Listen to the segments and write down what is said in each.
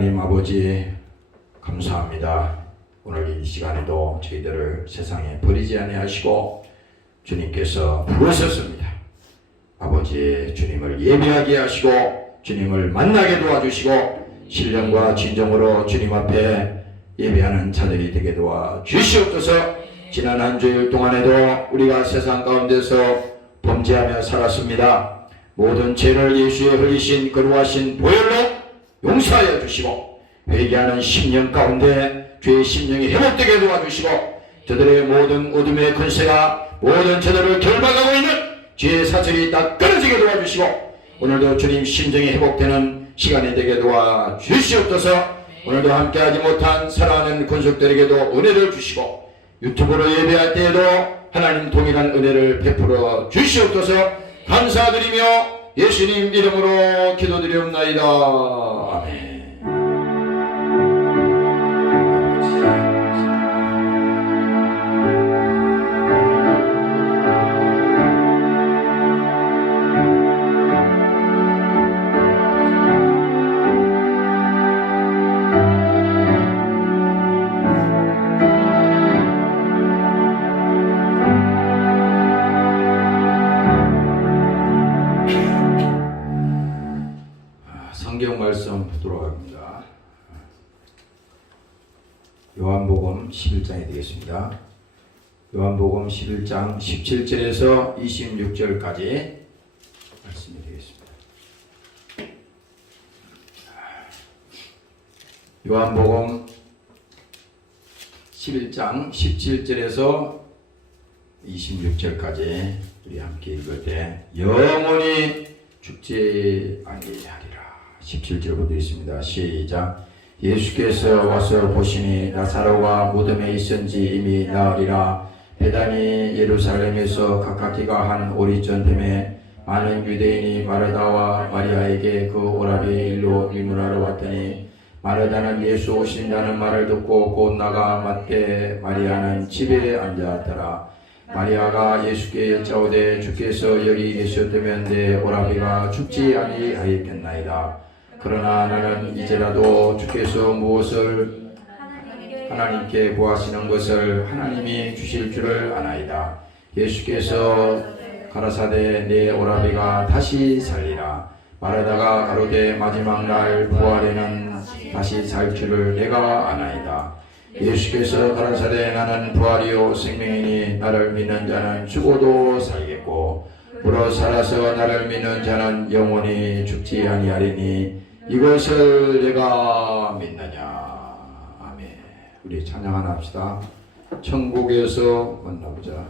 하나님 아버지 감사합니다. 오늘 이 시간에도 저희들을 세상에 버리지 아니하시고 주님께서 부르셨습니다. 아버지 주님을 예배하게 하시고 주님을 만나게 도와주시고 신령과 진정으로 주님 앞에 예배하는 자들이 되게 도와주시옵소서. 지난 한 주일 동안에도 우리가 세상 가운데서 범죄하며 살았습니다. 모든 죄를 예수의 흘리신 거룩하신 보혈로 용서하여 주시고 회개하는 심령 가운데 죄의 심령이 회복되게 도와주시고 저들의 모든 어둠의 권세가 모든 저들을 결박하고 있는 죄의 사슬이 다 끊어지게 도와주시고 오늘도 주님 심정이 회복되는 시간이 되게 도와주시옵소서. 오늘도 함께하지 못한 사랑하는 권속들에게도 은혜를 주시고 유튜브로 예배할 때에도 하나님 동일한 은혜를 베풀어 주시옵소서. 감사드리며 예수님 이름으로 기도드리옵나이다. 아멘. 성경 말씀 보도록 합니다. 요한복음 11장이 되겠습니다. 요한복음 11장 17절에서 26절까지 말씀이 되겠습니다. 요한복음 11장 17절에서 26절까지 우리 함께 읽을 때 영원히 죽지 아니하리라. 17절부터 있습니다. 시작. 예수께서 와서 보시니 나사로가 무덤에 있은지 이미 나으리라. 베다니 예루살렘에서 가깝기가 한 오리전 됨에 많은 유대인이 마르다와 마리아에게 그 오라비의 일로 의문하러 왔더니 마르다는 예수 오신다는 말을 듣고 곧 나가 맞되 마리아는 집에 앉았더라. 마리아가 예수께 여짜오되 주께서 여기 계셨다면 내 오라비가 죽지 아니하였겠나이다. 그러나 나는 이제라도 주께서 무엇을 하나님께 구하시는 것을 하나님이 주실 줄을 아나이다. 예수께서 가라사대 내 오라비가 다시 살리라. 마르다가 가로되 마지막 날 부활에는 다시 살 줄을 내가 아나이다. 예수께서 가라사대 나는 부활이요 생명이니 나를 믿는 자는 죽어도 살겠고 물어 살아서 나를 믿는 자는 영원히 죽지 아니하리니 이것을 내가 믿느냐. 아멘. 우리 찬양 하나 합시다. 천국에서 만나보자.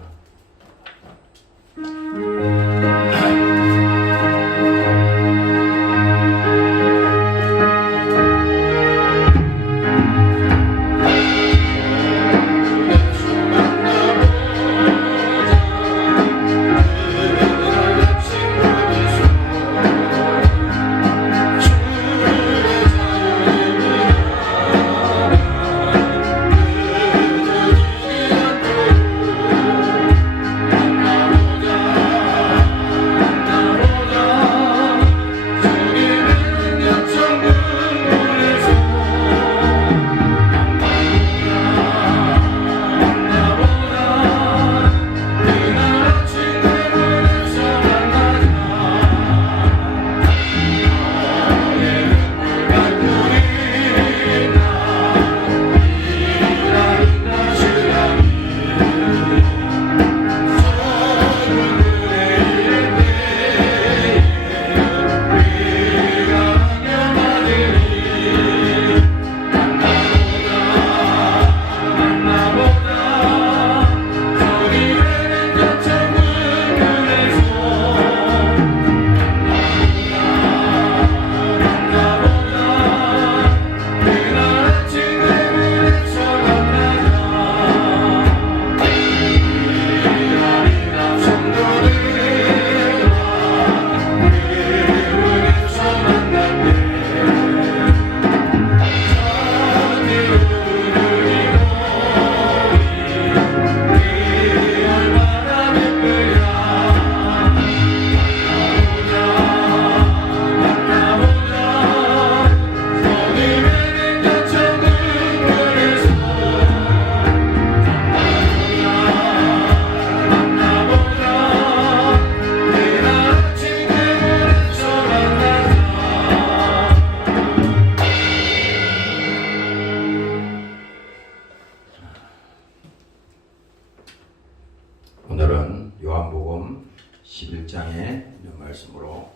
21장에 있는 말씀으로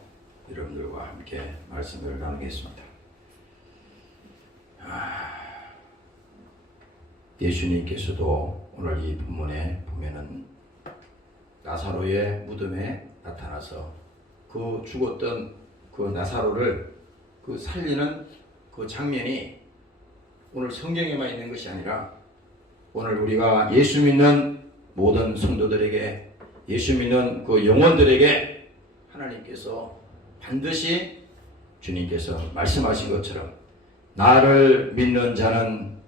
여러분들과 함께 말씀을 나누겠습니다. 예수님께서도 오늘 이 본문에 보면은 나사로의 무덤에 나타나서 그 죽었던 그 나사로를 그 살리는 그 장면이 오늘 성경에만 있는 것이 아니라 오늘 우리가 예수 믿는 모든 성도들에게, 예수 믿는 그 영혼들에게 하나님께서 반드시 주님께서 말씀하신 것처럼 나를 믿는 자는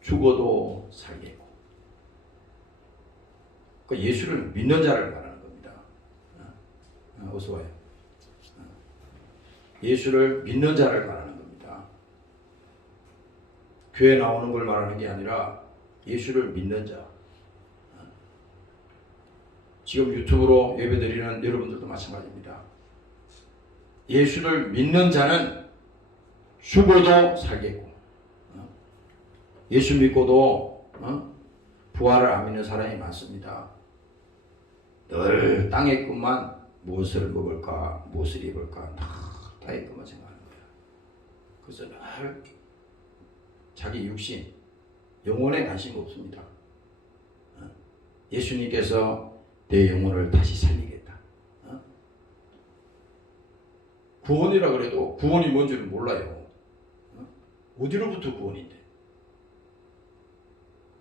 죽어도 살겠고, 그 예수를 믿는 자를 말하는 겁니다. 어서 와요. 예수를 믿는 자를 말하는 겁니다. 교회 나오는 걸 말하는 게 아니라 예수를 믿는 자. 지금 유튜브로 예배드리는 여러분들도 마찬가지입니다. 예수를 믿는 자는 죽어도 살겠고, 예수 믿고도 부활을 안 믿는 사람이 많습니다. 늘 땅의 것만, 무엇을 먹을까, 무엇을 입을까, 땅의 것만 생각하는 거야. 그래서 늘 자기 육신, 영혼에 관심이 없습니다. 예수님께서 내 영혼을 다시 살리겠다. 구원이라 그래도 구원이 뭔지를 몰라요. 어디로부터 구원인데?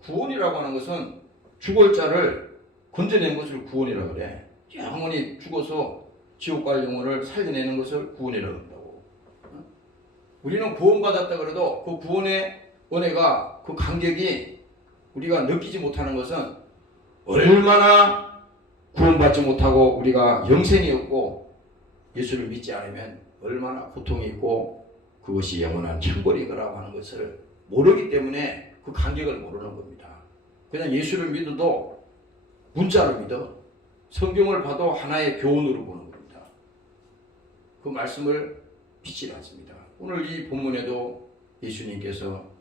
구원이라고 하는 것은 죽을 자를 건져낸 것을 구원이라고 그래. 영원히 죽어서 지옥 갈 영혼을 살려내는 것을 구원이라고 한다고. 우리는 구원받았다 그래도 그 구원의 은혜가, 그 감격이 우리가 느끼지 못하는 것은 얼마나 구원받지 못하고 우리가 영생이 없고 예수를 믿지 않으면 얼마나 고통이 있고 그것이 영원한 천벌이라고 하는 것을 모르기 때문에 그 간격을 모르는 겁니다. 그냥 예수를 믿어도 문자로 믿어, 성경을 봐도 하나의 교훈으로 보는 겁니다. 그 말씀을 믿지 않습니다. 오늘 이 본문에도 예수님께서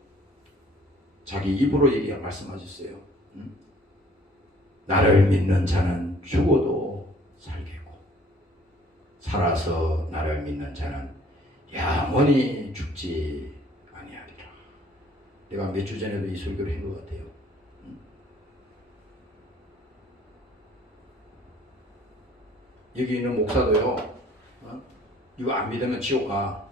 자기 입으로 말씀하셨어요. 나를 믿는 자는 죽어도 살겠고, 살아서 나를 믿는 자는 영원히 죽지 아니하리라. 내가 몇 주 전에도 이 설교를 한 것 같아요. 여기 있는 목사도요, 이거 안 믿으면 지옥 가.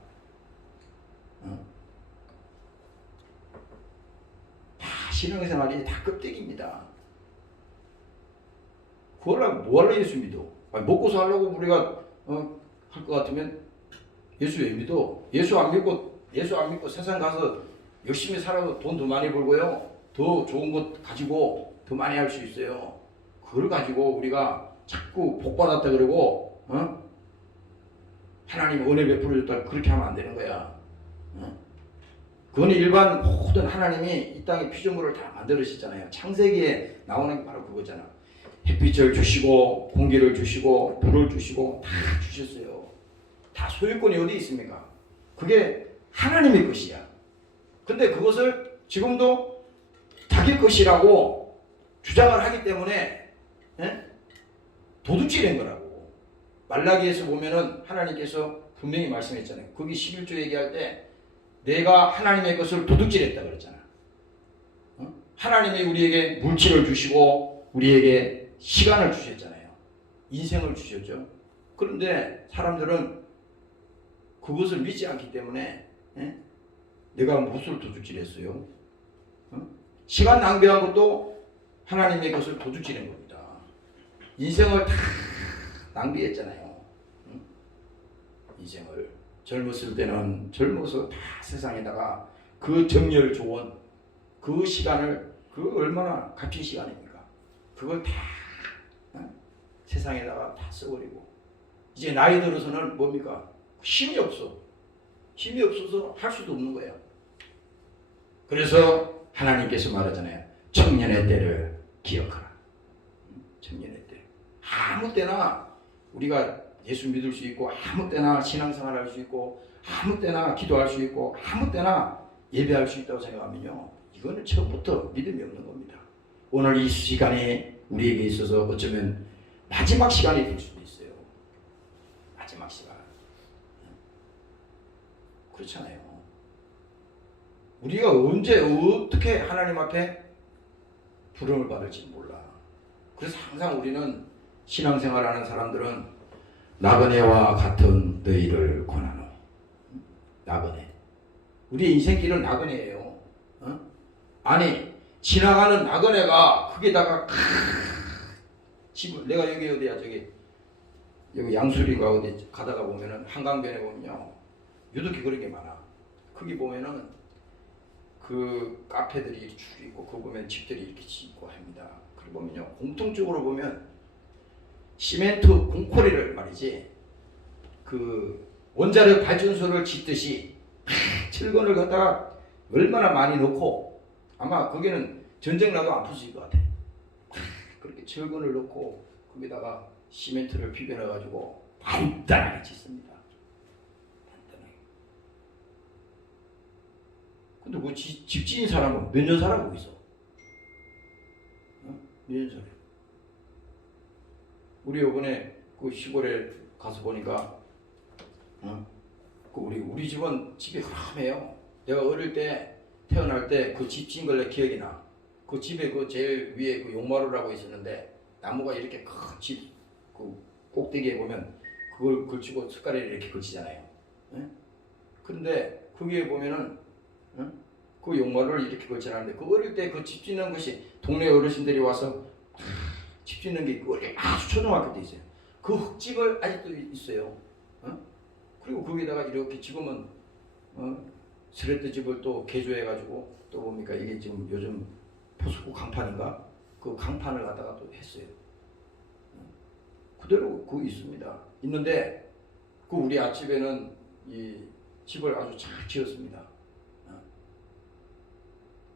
다 신앙생활이 다 껍데기입니다. 그걸 뭐하러 예수 믿어? 먹고 살려고 우리가 할 것 같으면 예수 왜 믿어? 예수 안 믿고 세상 가서 열심히 살아도 돈 더 많이 벌고요, 더 좋은 것 가지고 더 많이 할 수 있어요. 그걸 가지고 우리가 자꾸 복 받았다 그러고 하나님 은혜 베풀어줬다 그렇게 하면 안 되는 거야. 그건 일반 모든 하나님이 이 땅에 피조물을 다 만들으셨잖아요. 창세기에 나오는 게 바로 그거잖아. 햇빛을 주시고 공기를 주시고 불을 주시고 다 주셨어요. 다 소유권이 어디 있습니까? 그게 하나님의 것이야. 근데 그것을 지금도 자기 것이라고 주장을 하기 때문에 도둑질인 거라고. 말라기에서 보면은 하나님께서 분명히 말씀했잖아요. 거기 11조 얘기할 때 내가 하나님의 것을 도둑질했다 그랬잖아. 하나님이 우리에게 물질을 주시고 우리에게 시간을 주셨잖아요. 인생을 주셨죠. 그런데 사람들은 그것을 믿지 않기 때문에 내가 무엇을 도둑질했어요? 시간 낭비한 것도 하나님의 것을 도둑질한 겁니다. 인생을 다 낭비했잖아요. 인생을 젊었을 때는 젊어서 다 세상에다가 그 정열 좋은 그 시간을, 그 얼마나 값진 시간입니까? 그걸 다 세상에다가 다 써버리고 이제 나이 들어서는 뭡니까? 힘이 없어. 힘이 없어서 할 수도 없는 거야. 그래서 하나님께서 말하잖아요. 청년의 때를 기억하라. 청년의 때. 아무 때나 우리가 예수 믿을 수 있고, 아무 때나 신앙생활 할 수 있고, 아무 때나 기도할 수 있고, 아무 때나 예배할 수 있다고 생각하면요, 이거는 처음부터 믿음이 없는 겁니다. 오늘 이 시간이 우리에게 있어서 어쩌면 마지막 시간이 될 수도 있어요. 그렇잖아요. 우리가 언제 어떻게 하나님 앞에 부름을 받을지 몰라. 그래서 항상 우리는 신앙생활하는 사람들은 나그네와 같은 너희를 권하노. 나그네. 우리 인생길은 나그네예요. 어? 아니 지나가는 나그네가 거기다가 집을 내가 여기 어디야 저기 여기 양수리가 어디 가다가 보면은 한강변에 보면요 유독히 그런 게 많아. 거기 보면은 그 카페들이 쭉 있고 그 보면 집들이 이렇게 짓고 합니다. 그리고 보면요 공통적으로 보면 시멘트 공코리를 말이지 그 원자력 발전소를 짓듯이 철근을 갖다가 얼마나 많이 넣고 아마 거기는 전쟁 나도 안 부수질 것 같아. 그렇게 철근을 넣고 거기다가 시멘트를 비벼넣어 가지고 단단하게 짓습니다. 단단하게. 근데 그 집 지은 사람은 몇 년 살아 거기서? 어? 몇 년 살아? 우리 이번에 그 시골에 가서 보니까 그 우리 집은 집이 흐람해요. 내가 어릴 때 태어날 때 그 집 지은 걸 내 기억이 나. 그 집에 그 제일 위에 그 용마루라고 있었는데 나무가 이렇게 큰 집 그 꼭대기에 보면 그걸 걸치고 숟가락을 이렇게 걸치잖아요. 예? 그런데 거기에 보면은 그 용마루를 이렇게 걸쳐놨는데 그 어릴 때 그 집 짓는 것이 동네 어르신들이 와서 집 짓는 게 아주 초등학교 때 있어요. 그 흙집을 아직도 있어요. 그리고 거기다가 이렇게 지금은 스레트 집을 또 개조해가지고 또 뭡니까 이게 지금 요즘 포스코 강판인가 그 강판을 갖다가 또 했어요. 그대로 그거 있습니다. 있는데 그 우리 앞집에는 이 집을 아주 잘 지었습니다.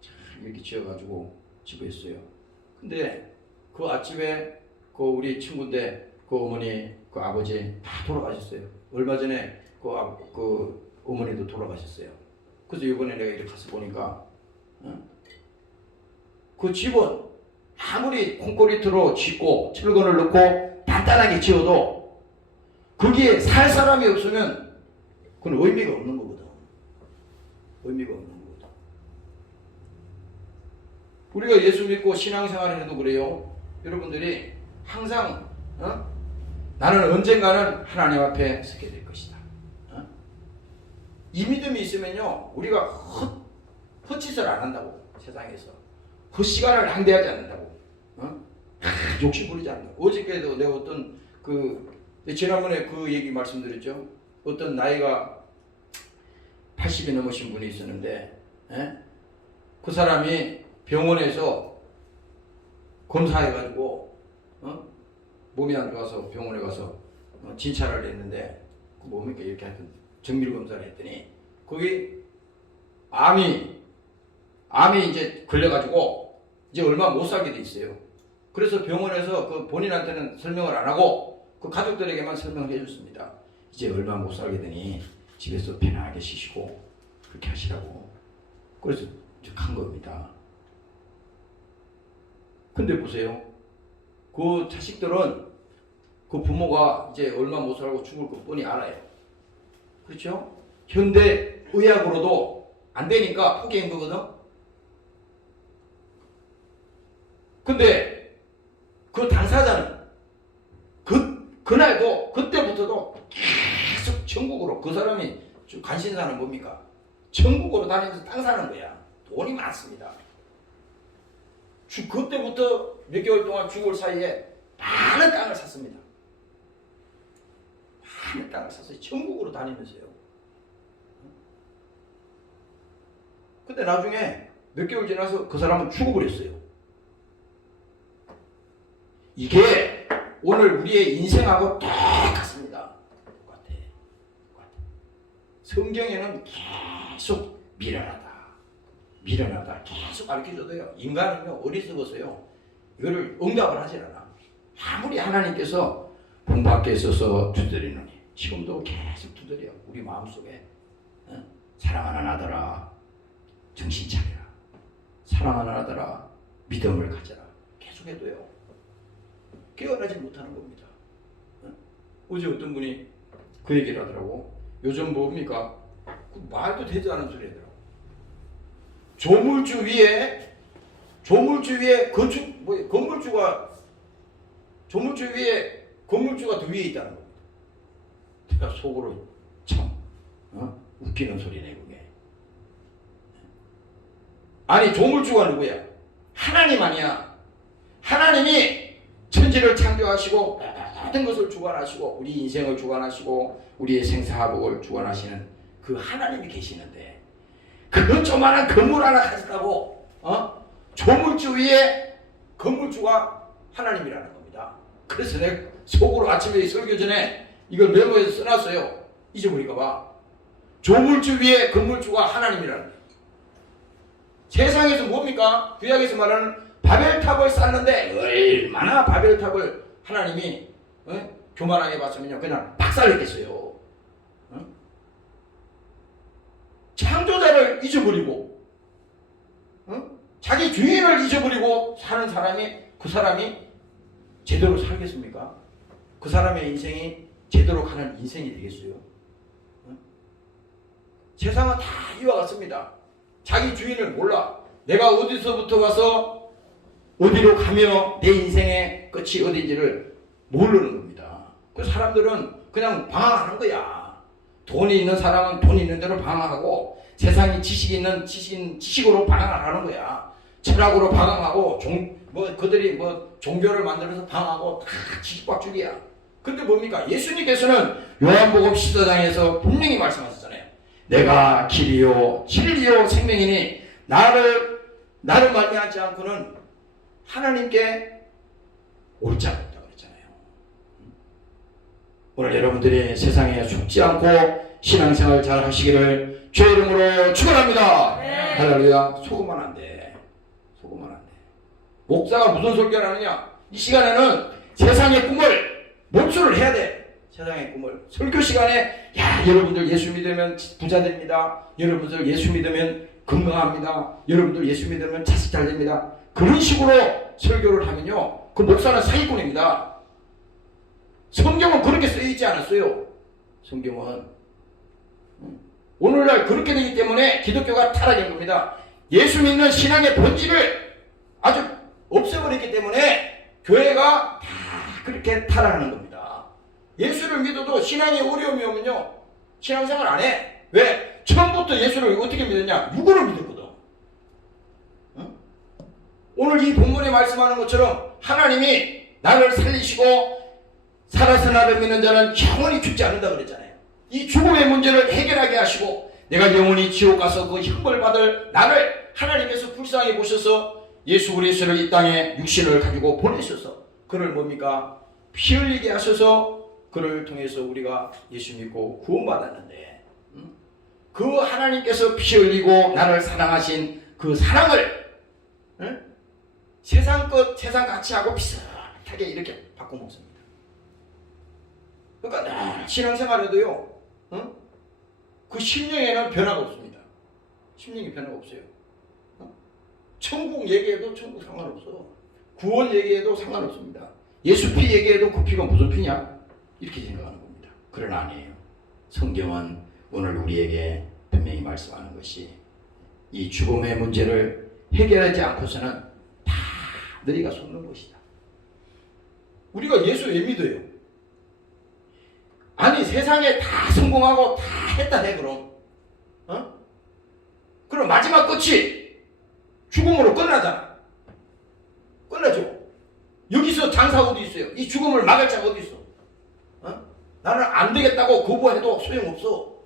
잘 이렇게 지어가지고 집을 했어요. 근데 그 앞집에 그 우리 친구인데 그 어머니 그 아버지 다 돌아가셨어요. 얼마 전에 그 어머니도 돌아가셨어요. 그래서 이번에 내가 이렇게 가서 보니까 그 집은 아무리 콘크리트로 짓고 철근을 넣고 단단하게 지어도 거기에 살 사람이 없으면 그건 의미가 없는 거거든. 의미가 없는 거거든. 우리가 예수 믿고 신앙생활을 해도 그래요. 여러분들이 항상 나는 언젠가는 하나님 앞에 서게 될 것이다. 이 믿음이 있으면요 우리가 헛짓을 안 한다고. 세상에서 헛시간을 낭비하지 않는다고. 욕심 부리지 않는다고. 어저께도 내가 어떤 지난번에 그 얘기 말씀드렸죠. 어떤 나이가 80이 넘으신 분이 있었는데 그 사람이 병원에서 검사해가지고 몸이 안 좋아서 병원에 가서 진찰을 했는데 그 뭡니까 이렇게 하여튼 정밀 검사를 했더니 거기 암이 이제 걸려가지고 이제 얼마 못 살게 돼 있어요. 그래서 병원에서 그 본인한테는 설명을 안 하고 그 가족들에게만 설명을 해줬습니다. 이제 얼마 못 살게 되니 집에서 편안하게 쉬시고 그렇게 하시라고. 그래서 간 겁니다. 근데 보세요. 그 자식들은 그 부모가 이제 얼마 못 살고 죽을 거 뻔히 알아요. 그렇죠? 현대 의학으로도 안 되니까 포기한 거거든. 근데 그 당사자는 그날도 그때부터도 계속 천국으로 그 사람이 간신사는 뭡니까? 천국으로 다니면서 땅 사는 거야. 돈이 많습니다. 그때부터 몇 개월 동안 죽을 사이에 많은 땅을 샀습니다. 많은 땅을 샀어요. 천국으로 다니면서요. 근데 나중에 몇 개월 지나서 그 사람은 죽어버렸어요. 이게 오늘 우리의 인생하고 똑같습니다. 똑같아. 성경에는 계속 미련하다 계속 가르쳐줘도요. 인간은요 어리석어서요 이거를 응답을 하질 않아. 아무리 하나님께서 본 밖에 있어서 두드리느니 지금도 계속 두드려. 우리 마음속에 사랑하는 아들아 정신 차려라. 사랑하는 아들아 믿음을 가져라. 계속 해도요 깨어나지 못하는 겁니다. 어제 어떤 분이 그 얘기를 하더라고. 요즘 뭡니까? 그 말도 되지 않은 소리 하더라고. 조물주 위에 건물주가 조물주 위에 건물주가 더 위에 있다는 겁니다. 내가 속으로 참 웃기는 소리네 그게. 아니 조물주가 누구야? 하나님 아니야. 하나님이 천지를 창조하시고 모든 것을 주관하시고 우리 인생을 주관하시고 우리의 생사화복을 주관하시는 그 하나님이 계시는데 그 조만한 건물 하나 가졌다고 조물주 위에 건물주가 하나님이라는 겁니다. 그래서 내가 속으로 아침에 설교 전에 이걸 메모해서 써놨어요. 잊어버릴까봐. 조물주 위에 건물주가 하나님이라는 거예요. 세상에서 뭡니까? 구약에서 말하는 바벨탑을 쌓는데 얼마나 바벨탑을 하나님이 교만하게 봤으면요 그냥 박살냈겠어요. 창조자를 잊어버리고 자기 주인을 잊어버리고 사는 사람이 그 사람이 제대로 살겠습니까? 그 사람의 인생이 제대로 가는 인생이 되겠어요? 세상은 다 이와 같습니다. 자기 주인을 몰라. 내가 어디서부터 와서 어디로 가며 내 인생의 끝이 어딘지를 모르는 겁니다. 그 사람들은 그냥 방황하는 거야. 돈이 있는 사람은 돈 있는 대로 방황하고 세상에 지식이 있는 지식으로 방황하는 거야. 철학으로 방황하고 그들이 종교를 만들어서 방황하고 다 지식박죽이야. 근데 뭡니까? 예수님께서는 요한복음 14장에서 분명히 말씀하셨잖아요. 내가 길이요 진리요 생명이니 나를 말미암지 않고는 하나님께 올 자가 없다고 그랬잖아요. 오늘 여러분들이 세상에 속지 않고 신앙생활 잘 하시기를 주의 이름으로 축원합니다. 네. 할렐루야. 속으면 안 돼. 속으면 안 돼. 목사가 무슨 설교를 하느냐? 이 시간에는 세상의 꿈을 몰수를 해야 돼. 세상의 꿈을. 설교 시간에 여러분들 예수 믿으면 부자 됩니다. 여러분들 예수 믿으면 건강합니다. 여러분들 예수 믿으면 자식 잘 됩니다. 그런 식으로 설교를 하면요 그 목사는 사기꾼입니다. 성경은 그렇게 쓰여있지 않았어요. 성경은 오늘날 그렇게 되기 때문에 기독교가 타락한 겁니다. 예수 믿는 신앙의 본질을 아주 없애버렸기 때문에 교회가 다 그렇게 타락하는 겁니다. 예수를 믿어도 신앙에 어려움이 오면요 신앙생활 안 해. 왜? 처음부터 예수를 어떻게 믿었냐? 육으로 믿었거든. 응? 오늘 이 본문에 말씀하는 것처럼 하나님이 나를 살리시고 살아서 나를 믿는 자는 영원히 죽지 않는다 그랬잖아요. 이 죽음의 문제를 해결하게 하시고 내가 영원히 지옥 가서 그 형벌 받을 나를 하나님께서 불쌍히 보셔서 예수 그리스도를 이 땅에 육신을 가지고 보내셔서 그를 뭡니까? 피 흘리게 하셔서 그를 통해서 우리가 예수 믿고 구원받았는데 그 하나님께서 피 흘리고 나를 사랑하신 그 사랑을 세상 같이 하고 비슷하게 이렇게 바꿔먹습니다. 그러니까 신앙생활에도요 그 심령에는 변화가 없습니다. 심령이 변화가 없어요. 천국 얘기해도 천국 상관없어. 구원 얘기해도 상관없습니다. 예수 피 얘기해도 그 피가 무슨 피냐? 이렇게 생각하는 겁니다. 그러나 아니에요. 성경은 오늘 우리에게 분명히 말씀하는 것이 이 죽음의 문제를 해결하지 않고서는 다 너희가 속는 것이다. 우리가 예수 왜 믿어요? 아니 세상에 다 성공하고 다 했다 해 그럼 그럼 마지막 끝이 죽음으로 끝나잖아. 끝나죠. 여기서 장사 어디 있어요? 이 죽음을 막을 자가 어디 있어? 나는 안 되겠다고 거부해도 소용없어.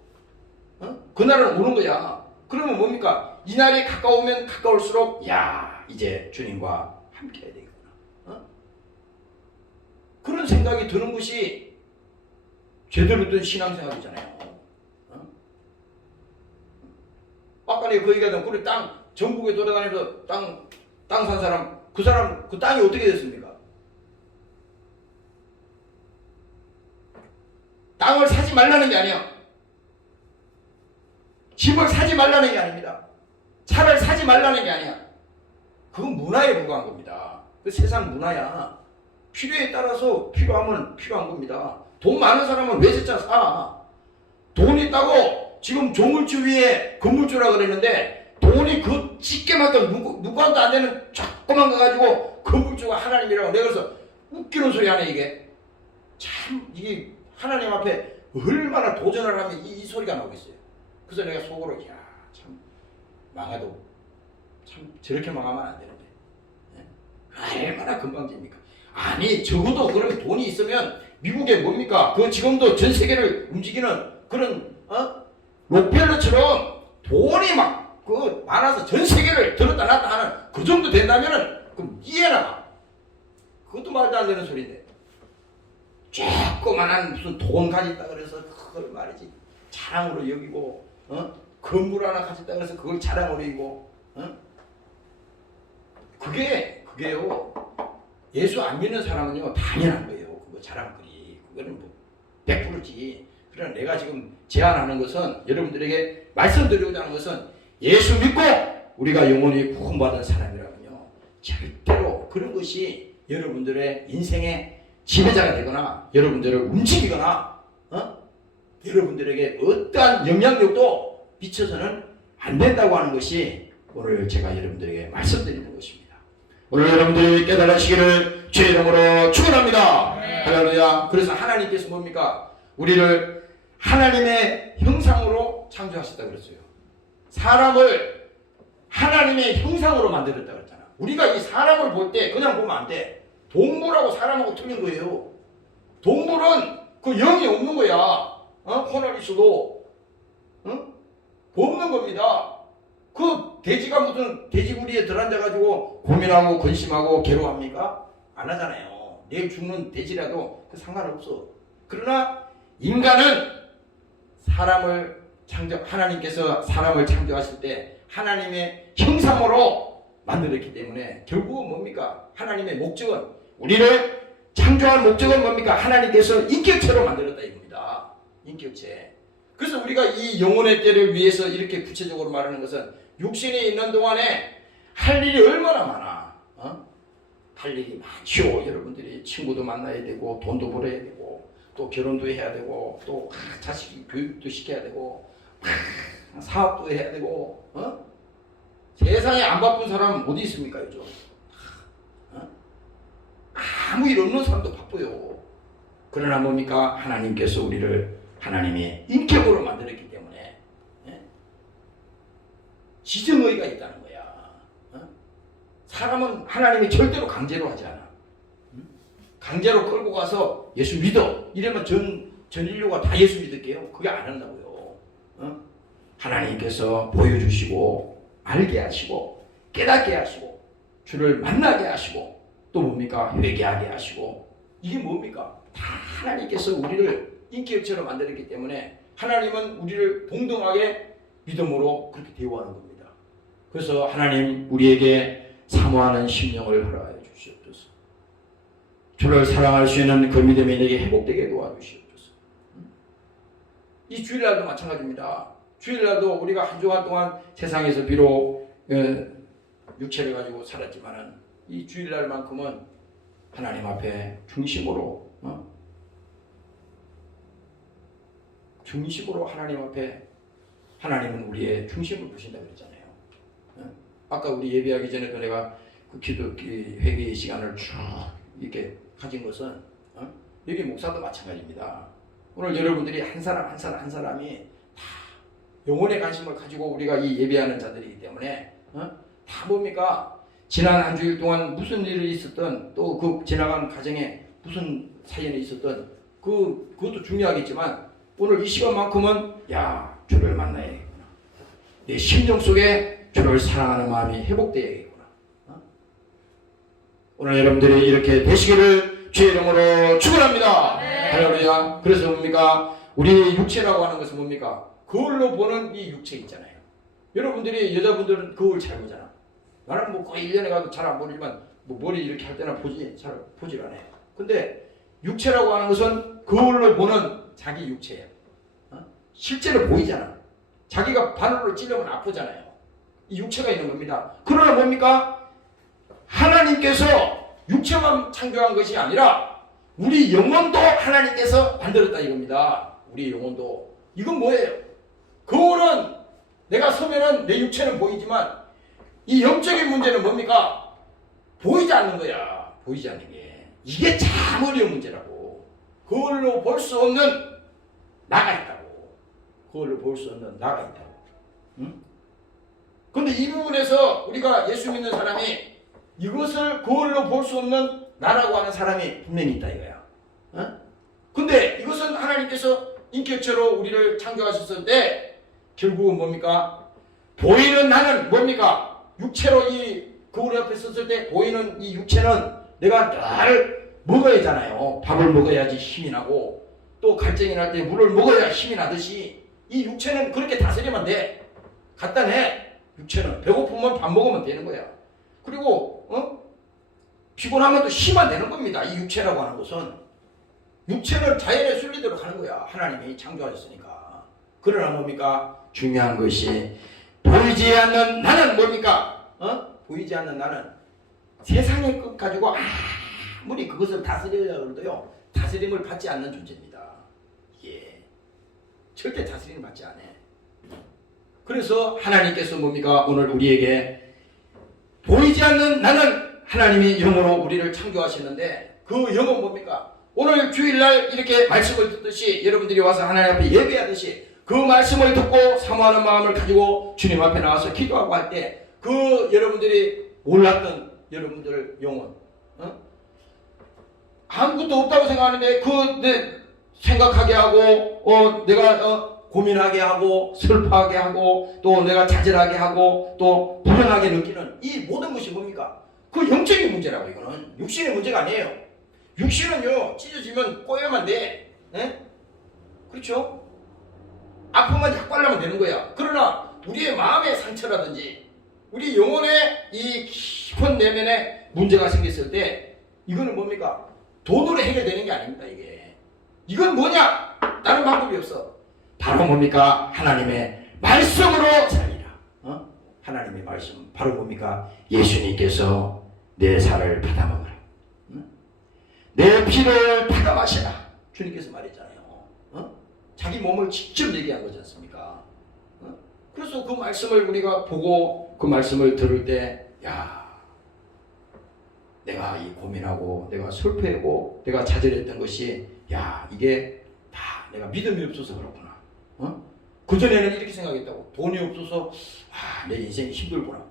그날은 오는 거야. 그러면 뭡니까? 이 날이 가까우면 가까울수록 이제 주님과 함께 해야 되겠구나. 그런 생각이 드는 것이 제대로 된 신앙생활이잖아요. 아까 내가 그 얘기하던 그래 전국에 돌아다니면서 땅 산 사람 그 땅이 어떻게 됐습니까? 땅을 사지 말라는 게 아니야. 집을 사지 말라는 게 아닙니다. 차를 사지 말라는 게 아니야. 그건 문화에 불과한 겁니다. 그 세상 문화야. 필요에 따라서 필요하면 필요한 겁니다. 돈 많은 사람은 외제차 사. 돈 있다고 지금 조물주 위에 건물주라 그랬는데 돈이 그 집게만큼 누구한테 안 되는 조그만 거 가지고 건물주가 하나님이라고. 내가 그래서 웃기는 소리 하네 이게. 참 이게 하나님 앞에 얼마나 도전을 하면 이 소리가 나오겠어요. 그래서 내가 속으로 야 참 망해도 참 저렇게 망하면 안 되는데 얼마나 건방집니까. 아니 적어도 그러면 돈이 있으면 미국에 뭡니까 그 지금도 전 세계를 움직이는 그런 록펠러처럼 돈이 막 그 많아서 전 세계를 들었다 놨다 하는 그 정도 된다면은 그럼 이해나. 그것도 말도 안 되는 소리인데 조그만한 무슨 돈 가졌다 그래서 그걸 말이지 자랑으로 여기고 건물 하나 가졌다 그래서 그걸 자랑으로 여기고 그게요 예수 안 믿는 사람은요 당연한 거예요. 그거 자랑거리 그거는 뭐 100%지. 그러나 내가 지금 제안하는 것은 여러분들에게 말씀드리고자 하는 것은 예수 믿고 우리가 영원히 구원받은 사람이라면요 절대로 그런 것이 여러분들의 인생의 지배자가 되거나 여러분들을 움직이거나 여러분들에게 어떠한 영향력도 미쳐서는 안 된다고 하는 것이 오늘 제가 여러분들에게 말씀드리는 것입니다. 오늘 여러분들이 깨달으시기를 주의 이름으로 축원합니다. 할렐루야. 그래서 하나님께서 뭡니까? 우리를 하나님의 형상으로 창조하셨다고 그랬어요. 사람을 하나님의 형상으로 만들었다고 그랬잖아. 우리가 이 사람을 볼 때 그냥 보면 안 돼. 동물하고 사람하고 틀린 거예요. 동물은 그 영이 없는 거야. 혼을 있어도 없는 겁니다. 그 돼지가 무슨 돼지구리에 들어앉아가지고 고민하고 근심하고 괴로워합니까? 안 하잖아요. 내일 죽는 돼지라도 그 상관없어. 그러나 인간은 하나님께서 사람을 창조하실 때 하나님의 형상으로 만들었기 때문에 결국은 뭡니까? 하나님의 목적은 우리를 창조한 목적은 뭡니까? 하나님께서 인격체로 만들었다 이겁니다. 인격체. 그래서 우리가 이 영혼의 때를 위해서 이렇게 구체적으로 말하는 것은 육신이 있는 동안에 할 일이 얼마나 많아. 할 일이 많죠. 여러분들이 친구도 만나야 되고 돈도 벌어야 되고 또 결혼도 해야 되고 또 자식 교육도 시켜야 되고 사업도 해야 되고 세상에 안 바쁜 사람은 어디 있습니까 요즘? 아무 일 없는 사람도 바빠요. 그러나 뭡니까? 하나님께서 우리를 하나님의 인격으로 만들었기 때문에 지정의가 있다는 거야. 사람은 하나님이 절대로 강제로 하지 않아. 강제로 끌고 가서 예수 믿어 이러면 전 인류가 다 예수 믿을게요. 그게 안 한다고요. 하나님께서 보여주시고 알게 하시고 깨닫게 하시고 주를 만나게 하시고 또 뭡니까? 회개하게 하시고 이게 뭡니까? 다 하나님께서 우리를 인격체로 만들었기 때문에 하나님은 우리를 동등하게 믿음으로 그렇게 대우하는 겁니다. 그래서 하나님 우리에게 사모하는 심령을 허락하여 주시옵소서. 주를 사랑할 수 있는 그 믿음이 내게 회복되게 도와주시옵소서. 이 주일날도 마찬가지입니다. 주일날도 우리가 한 주간 동안 세상에서 비록 육체를 가지고 살았지만은 이 주일날만큼은 하나님 앞에 중심으로 하나님 앞에 하나님은 우리의 중심을 보신다 그랬잖아요. 아까 우리 예배하기 전에도 내가 그 회개의 시간을 쭉 이렇게 가진 것은 여기 목사도 마찬가지입니다. 오늘 여러분들이 한 사람이 다 영혼의 관심을 가지고 우리가 이 예배하는 자들이기 때문에 다 뭡니까? 지난 한 주일 동안 무슨 일이 있었던 또 그 지나간 가정에 무슨 사연이 있었던 그것도 중요하겠지만 오늘 이 시간만큼은 야 주를 만나야겠구나. 내 심정 속에 주를 사랑하는 마음이 회복되어야겠구나. 오늘 여러분들이 이렇게 되시기를 주의 이름으로 축원합니다. 할렐루야. 그래서 뭡니까? 우리 육체라고 하는 것은 뭡니까? 거울로 보는 이 육체 있잖아요. 여러분들이 여자분들은 거울 잘 보잖아. 나는 뭐 거의 1년에 가도 잘 안 보지만 뭐 머리 이렇게 할 때나 잘 보질 않아요. 근데 육체라고 하는 것은 거울로 보는 자기 육체예요. 실제로 보이잖아. 자기가 바늘로 찌르면 아프잖아요. 이 육체가 있는 겁니다. 그러나 뭡니까? 하나님께서 육체만 창조한 것이 아니라 우리 영혼도 하나님께서 만들었다 이겁니다. 우리 영혼도. 이건 뭐예요? 거울은 내가 서면은 내 육체는 보이지만 이 영적인 문제는 뭡니까? 보이지 않는 거야. 보이지 않는 게. 이게 참 어려운 문제라고. 거울로 볼 수 없는 나가 있다고. 거울로 볼 수 없는 나가 있다고. 응? 근데 이 부분에서 우리가 예수 믿는 사람이 이것을 거울로 볼 수 없는 나라고 하는 사람이 분명히 있다 이거야. 어? 근데 이것은 하나님께서 인격체로 우리를 창조하셨을 때 결국은 뭡니까? 보이는 나는 뭡니까? 육체로 이 거울 옆에 섰을 때 보이는 이 육체는 내가 늘 먹어야 하잖아요. 밥을 먹어야지 힘이 나고 또 갈증이 날 때 물을 먹어야 힘이 나듯이 이 육체는 그렇게 다스리면 돼. 간단해. 육체는 배고프면 밥 먹으면 되는 거야. 그리고 피곤하면 또 쉬면 되는 겁니다. 이 육체라고 하는 것은 육체는 자연의 순리대로 가는 거야. 하나님이 창조하셨으니까. 그러나 뭡니까? 중요한 것이 보이지 않는 나는 뭡니까? 보이지 않는 나는 세상의 것 가지고 아무리 그것을 다스리려고 해도요. 다스림을 받지 않는 존재입니다. 예, 절대 다스림을 받지 않아. 그래서 하나님께서 뭡니까? 오늘 우리에게 보이지 않는 나는 하나님이 영으로 우리를 창조하시는데 그 영은 뭡니까? 오늘 주일날 이렇게 말씀을 듣듯이 여러분들이 와서 하나님 앞에 예배하듯이 그 말씀을 듣고 사모하는 마음을 가지고 주님 앞에 나와서 기도하고 할 때 그 여러분들이 몰랐던 여러분들 영혼 아무것도 없다고 생각하는데 내 생각하게 하고 내가 고민하게 하고 슬퍼하게 하고 또 내가 좌절하게 하고 또 불안하게 느끼는 이 모든 것이 뭡니까? 그 영적인 문제라고. 이거는 육신의 문제가 아니에요. 육신은요 찢어지면 꼬여만 돼. 그렇죠? 아프면 약 발라면 되는 거야. 그러나 우리의 마음의 상처라든지 우리 영혼의 이 깊은 내면에 문제가 생겼을 때 이거는 뭡니까? 돈으로 해결되는 게 아닙니다. 이건 뭐냐? 다른 방법이 없어. 바로 뭡니까? 하나님의 말씀으로 살리라. 하나님의 말씀. 바로 뭡니까? 예수님께서 내 살을 받아 먹으라. 내 피를 받아 마시라. 주님께서 말했잖아요. 자기 몸을 직접 얘기한 거지 않습니까? 그래서 그 말씀을 우리가 보고 그 말씀을 들을 때, 야, 내가 이 고민하고 내가 슬퍼하고 내가 좌절했던 것이, 야, 이게 다 내가 믿음이 없어서 그렇구나. 그전에는 이렇게 생각했다고. 돈이 없어서 내 인생이 힘들구나.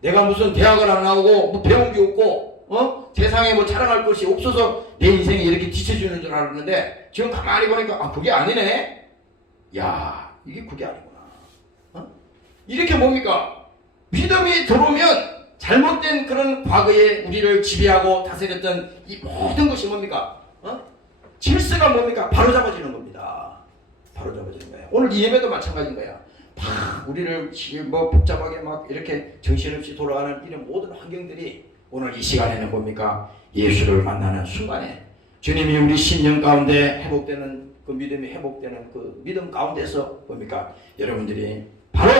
내가 무슨 대학을 안 나오고 뭐 배운 게 없고 세상에 뭐 자랑할 것이 없어서 내 인생이 이렇게 뒤처지는 줄 알았는데 지금 가만히 보니까 그게 아니네. 야, 이게 그게 아니구나. 이렇게 뭡니까? 믿음이 들어오면 잘못된 그런 과거에 우리를 지배하고 다스렸던 이 모든 것이 뭡니까? 질서가 뭡니까? 바로잡아지는 겁니다. 바로잡아지는 거예요. 오늘 이 예배도 마찬가지인 거야. 막 우리를 뭐 복잡하게 막 이렇게 정신없이 돌아가는 이런 모든 환경들이 오늘 이 시간에는 뭡니까? 예수를 만나는 순간에 주님이 우리 심령 가운데 회복되는 그 믿음이 회복되는 그 믿음 가운데서 뭡니까? 여러분들이 바로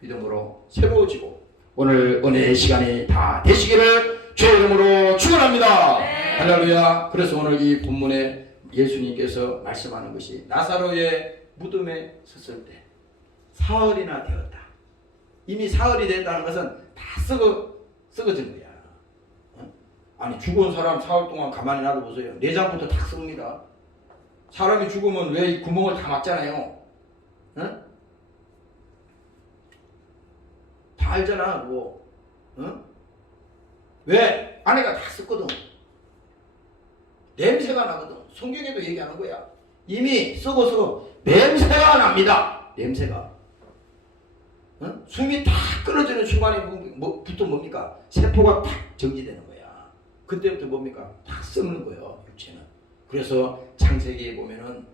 믿음으로 새로워지고 오늘 은혜의 시간이 다 되시기를 주의 이름으로 축원합니다. 할렐루야. 그래서 오늘 이 본문에 예수님께서 말씀하는 것이 나사로의 무덤에 섰을 때 사흘이나 되었다. 이미 사흘이 됐다는 것은 다 썩어진 거야. 아니 죽은 사람 사흘 동안 가만히 놔둬보세요. 내장부터 다 썩습니다. 사람이 죽으면 왜 이 구멍을 다 막잖아요. 다 알잖아. 뭐 왜? 안에가 다 썩거든. 냄새가 나거든. 성경에도 얘기하는 거야. 이미 썩어서 냄새가 납니다. 냄새가. 숨이 다 끊어지는 순간에 부터 뭡니까? 세포가 탁 정지되는 거야. 그때부터 뭡니까? 다 썩는 거예요. 육체는. 그래서 창세기에 보면은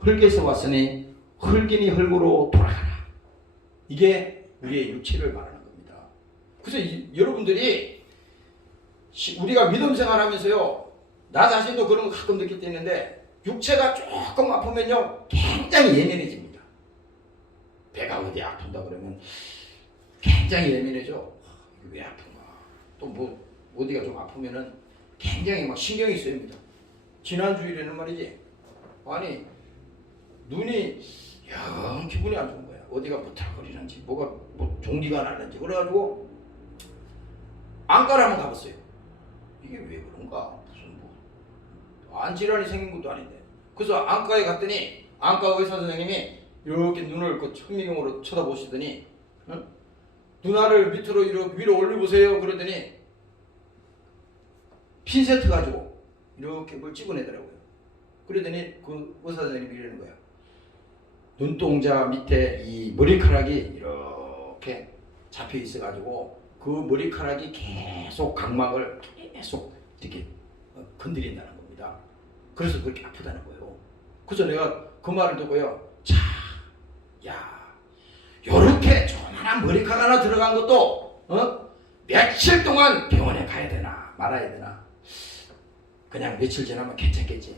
흙에서 왔으니 흙이니 흙으로 돌아가라. 이게 우리의 육체를 말하는 겁니다. 그래서 여러분들이 우리가 믿음 생활하면서요, 나 자신도 그런 거 가끔 느낄 때 있는데 육체가 조금 아프면요 굉장히 예민해집니다. 배가 어디 아픈다 그러면 굉장히 예민해져. 왜 아픈가? 또 뭐 어디가 좀 아프면은 굉장히 막 신경이 쓰입니다. 지난 주일에는 말이지, 아니 눈이 영 기분이 안 좋은 거야. 어디가 무탈거리는지 뭐가 뭐 종기가 나는지 그래가지고 안과를 한번 가봤어요. 이게 왜 그런가? 무슨 뭐 안질환이 생긴 것도 아닌데. 그래서 안과에 갔더니 안과 의사 선생님이 이렇게 눈을 그 천미경으로 쳐다보시더니 눈알을 밑으로 이렇게 위로 올려보세요. 그러더니 핀세트 가지고 이렇게 뭘 집어내더라고요. 그러더니 그 의사 선생님이 이러는 거야. 눈동자 밑에 이 머리카락이 이렇게 잡혀 있어 가지고 그 머리카락이 계속 각막을 계속 이렇게 건드린다는 겁니다. 그래서 그렇게 아프다는 거예요. 그래서 내가 그 말을 듣고요. 자, 야, 요렇게 조그만한 머리카락 하나 들어간 것도 며칠 동안 병원에 가야 되나 말아야 되나. 그냥 며칠 지나면 괜찮겠지.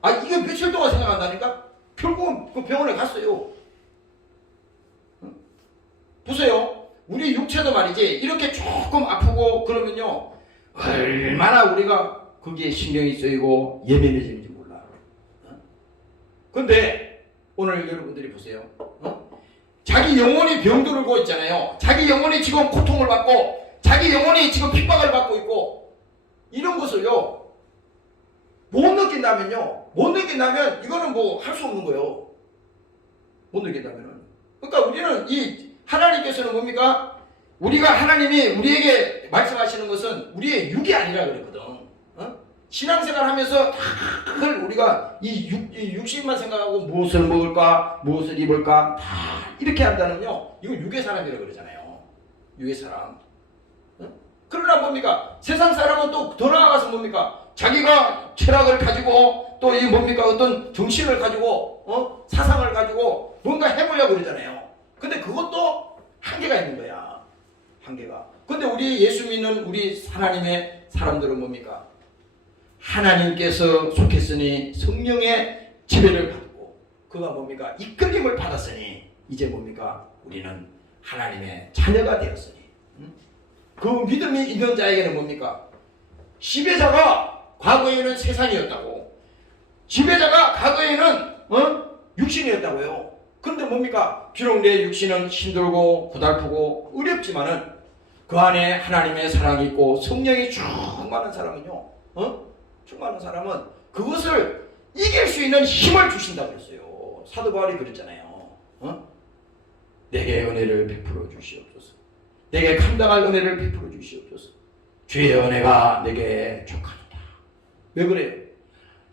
아, 이게 며칠 동안 생각한다니까? 결국은 그 병원에 갔어요. 보세요. 우리 육체도 말이지 이렇게 조금 아프고 그러면요 얼마나 우리가 거기에 신경이 쓰이고 예민해지는지 몰라. 근데 오늘 여러분들이 보세요. 자기 영혼이 병들고 있잖아요. 자기 영혼이 지금 고통을 받고 자기 영혼이 지금 핍박을 받고 있고 이런 것을요 못 느낀다면 이거는 뭐 할 수 없는 거예요. 못 느낀다면은. 그러니까 우리는 이 하나님께서는 뭡니까? 우리가 하나님이 우리에게 말씀하시는 것은 우리의 육이 아니라 그랬거든. 신앙생활 하면서 다 우리가 이 육신만 생각하고 무엇을 먹을까, 무엇을 입을까 다 이렇게 한다면요. 이건 육의 사람이라고 그러잖아요. 육의 사람. 그러나 뭡니까? 세상 사람은 또 더 나아가서 뭡니까? 자기가 철학을 가지고 또 이 뭡니까? 어떤 정신을 가지고 사상을 가지고 뭔가 해보려고 그러잖아요. 근데 그것도 한계가 있는 거야. 한계가. 근데 우리 예수 믿는 우리 하나님의 사람들은 뭡니까? 하나님께서 속했으니 성령의 지배를 받고 그가 뭡니까? 이끌림을 받았으니 이제 뭡니까? 우리는 하나님의 자녀가 되었으니 그 믿음이 있는 자에게는 뭡니까? 지배자가 과거에는 세상이었다고 지배자가 과거에는 육신이었다고요. 그런데 뭡니까? 비록 내 육신은 힘들고 고달프고 어렵지만은 그 안에 하나님의 사랑이 있고 성령이 충만한 사람은요 충만한 사람은 그것을 이길 수 있는 힘을 주신다고 했어요. 사도 바울이 그랬잖아요. 내게 은혜를 베풀어 주시옵소서. 내게 감당할 은혜를 베풀어 주시옵소서. 주의 은혜가 내게 족하도다. 왜 그래요?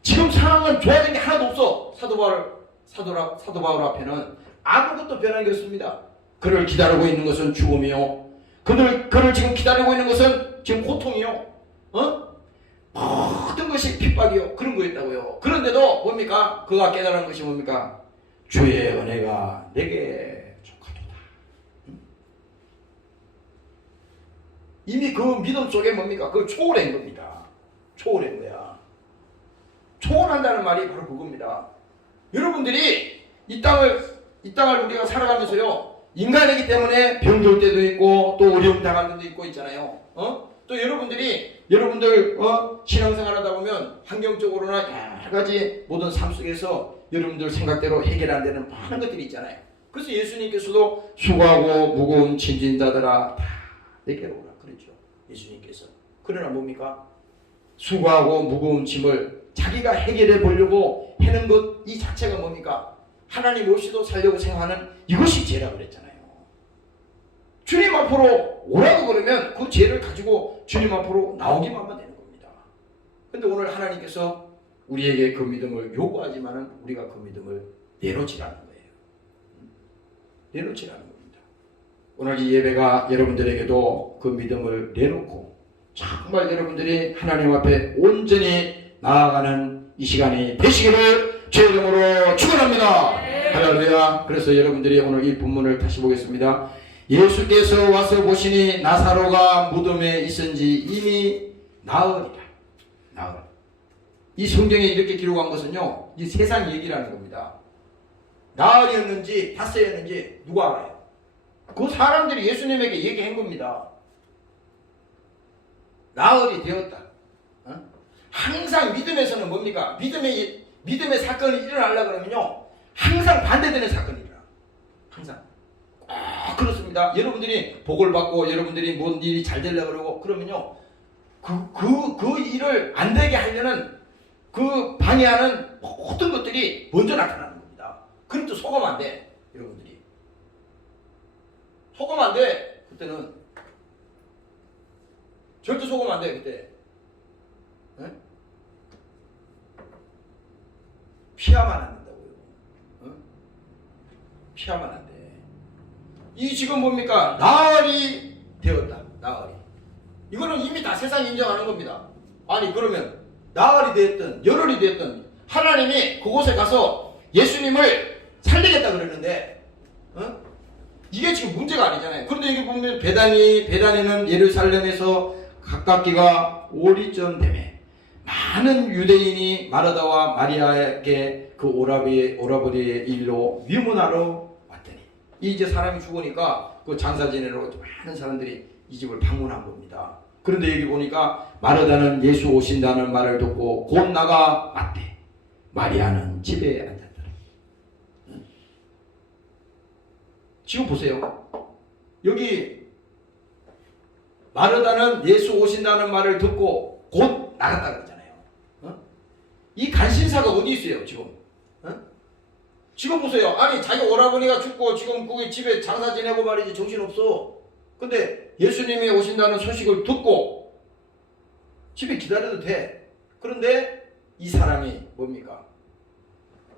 지금 상황은 좋아진 게 하나도 없어. 사도 바울 앞에는 아무것도 변한 게 없습니다. 그를 기다리고 있는 것은 죽음이요. 그를 지금 기다리고 있는 것은 지금 고통이요. 모든 것이 핍박이요. 그런 거였다고요. 그런데도 뭡니까? 그가 깨달은 것이 뭡니까? 주의 은혜가 내게 족하도다. 이미 그 믿음 속에 뭡니까? 그걸 초월한 겁니다. 초월한 거야. 초월한다는 말이 바로 그겁니다. 여러분들이 이 땅을 우리가 살아가면서요, 인간이기 때문에 병들 때도 있고, 또 어려움 당할 때도 있고 있잖아요. 또 여러분들, 신앙생활 하다 보면 환경적으로나 여러 가지 모든 삶 속에서 여러분들 생각대로 해결 안 되는 많은 것들이 있잖아요. 그래서 예수님께서도 수고하고 무거운 짐진 자들아, 다 내게로 오라. 그랬죠. 예수님께서. 그러나 뭡니까? 수고하고 무거운 짐을 자기가 해결해 보려고 하는 것, 이 자체가 뭡니까? 하나님 없이도 살려고 생각하는 이것이 죄라고 그랬잖아요. 주님 앞으로 오라고 그러면 그 죄를 가지고 주님 앞으로 나오기만 하면 되는 겁니다. 그런데 오늘 하나님께서 우리에게 그 믿음을 요구하지만은 우리가 그 믿음을 내놓지라는 거예요. 내놓지라는 겁니다. 오늘 이 예배가 여러분들에게도 그 믿음을 내놓고 정말 여러분들이 하나님 앞에 온전히 나아가는 이 시간이 되시기를 주의 이름으로 축원합니다. 할렐루야. 그래서 여러분들이 오늘 이 본문을 다시 보겠습니다. 예수께서 와서 보시니 나사로가 무덤에 있은지 이미 나으리라. 나으리. 이 성경에 이렇게 기록한 것은요, 이 세상 얘기라는 겁니다. 나으리였는지 닷새였는지 누가 알아요? 그 사람들이 예수님에게 얘기한 겁니다. 나으리 되었다. 항상 믿음에서는 뭡니까? 믿음의 사건이 일어나려고 그러면요, 항상 반대되는 사건이라. 항상. 그렇습니다. 여러분들이 복을 받고 여러분들이 뭔 일이 잘 되려고 그러고 그러면요. 그 일을 안 되게 하려는 그 방해하는 모든 것들이 먼저 나타나는 겁니다. 그럼 또 속으면 안 돼. 여러분들이. 속으면 안 돼. 그때는. 절대 속으면 안 돼. 그때. 네? 피하면 안 된다고요. 어? 피하면 안 돼. 이 지금 뭡니까? 나흘이 되었다. 나흘이. 이거는 이미 다 세상이 인정하는 겁니다. 아니 그러면 나흘이 되었든 열흘이 되었든 하나님이 그곳에 가서 예수님을 살리겠다 그러는데 이게 지금 문제가 아니잖아요. 그런데 여기 보면 베다니는 예루살렘에서 가깝기가 오리쯤 되매 많은 유대인이 마르다와 마리아에게 그 오라버니의 일로 위문하러 왔더니 이제 사람이 죽으니까 그 장사 지내러 많은 사람들이 이 집을 방문한 겁니다. 그런데 여기 보니까 마르다는 예수 오신다는 말을 듣고 곧 나가 왔대. 마리아는 집에 앉았더라. 지금 보세요. 여기 마르다는 예수 오신다는 말을 듣고 곧 나갔다 그러잖아요. 이 간신사가 어디 있어요 지금? 지금 보세요. 아니 자기 오라버니가 죽고 지금 거기 집에 장사 지내고 말이지 정신없어. 근데 예수님이 오신다는 소식을 듣고 집에 기다려도 돼. 그런데 이 사람이 뭡니까?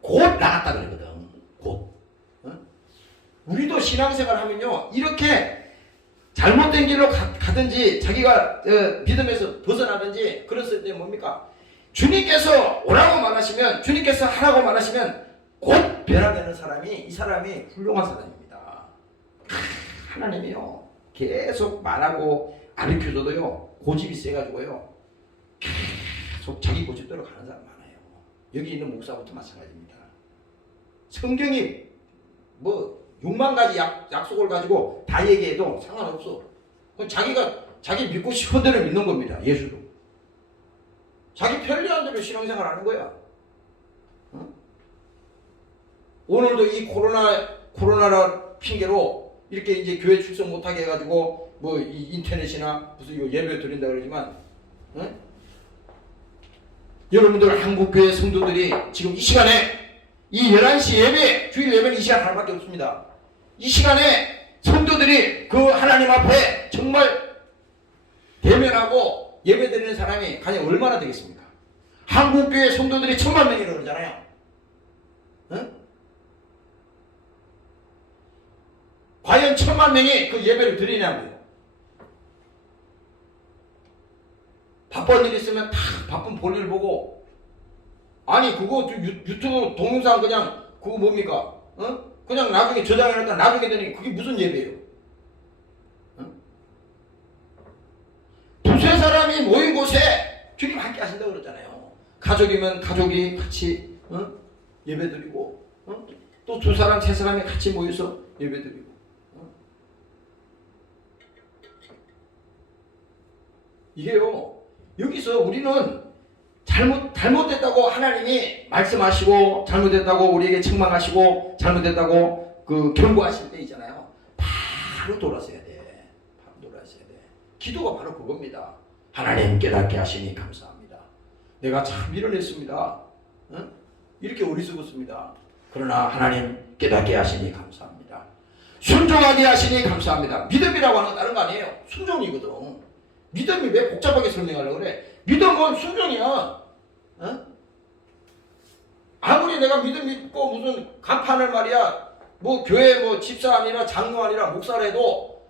곧 나갔다 그러거든. 곧. 우리도 신앙생활 하면요. 이렇게 잘못된 길로 가든지 자기가 믿음에서 벗어나든지 그랬을 때 뭡니까? 주님께서 오라고 말하시면 주님께서 하라고 말하시면 곧 변화되는 사람이 이 사람이 훌륭한 사람입니다. 하나님이요. 계속 말하고 가르쳐줘도요. 고집이 세가지고요. 계속 자기 고집대로 가는 사람 많아요. 여기 있는 목사부터 마찬가지입니다. 성경이 뭐 6만 가지 약속을 가지고 다 얘기해도 상관없어. 자기 믿고 싶은 대로 믿는 겁니다. 예수도. 자기 편리한 대로 신앙생활 하는 거야. 오늘도 이 코로나라 핑계로 이렇게 이제 교회 출석 못하게 해가지고 뭐 이 인터넷이나 무슨 이거 예배 드린다 그러지만 여러분들 한국교회 성도들이 지금 이 시간에 이 11시 예배 주일 예배는 이 시간 하나밖에 없습니다. 이 시간에 성도들이 그 하나님 앞에 정말 대면하고 예배 드리는 사람이 과연 얼마나 되겠습니까? 한국교회 성도들이 1000만 명이라고 그러잖아요. 과연 1000만 명이 그 예배를 드리냐고요. 바쁜 일 있으면 다 바쁜 볼일 보고 아니 그거 유튜브 동영상 그냥 그거 뭡니까? 그냥 나중에 저장해놨다 나중에 되니 그게 무슨 예배예요? 두세 사람이 모인 곳에 주님 함께 하신다고 그러잖아요. 가족이면 가족이 같이 예배드리고 또 두 사람 세 사람이 같이 모여서 예배드리고 이게요. 여기서 우리는 잘못됐다고 하나님이 말씀하시고 잘못됐다고 우리에게 책망하시고 잘못됐다고 그 경고하실 때 있잖아요. 바로 돌아서야 돼. 바로 돌아서야 돼. 기도가 바로 그겁니다. 하나님 깨닫게 하시니 감사합니다. 내가 참 밀어냈습니다. 이렇게 어리석었습니다. 그러나 하나님 깨닫게 하시니 감사합니다. 순종하게 하시니 감사합니다. 믿음이라고 하는 건 다른 거 아니에요. 순종이거든. 믿음이 왜 복잡하게 설명하려고 그래? 믿음은 순종이야. 아무리 내가 믿음 믿고 무슨 간판을 말이야 뭐 교회 뭐 집사 아니라 장로 아니라 목사라 해도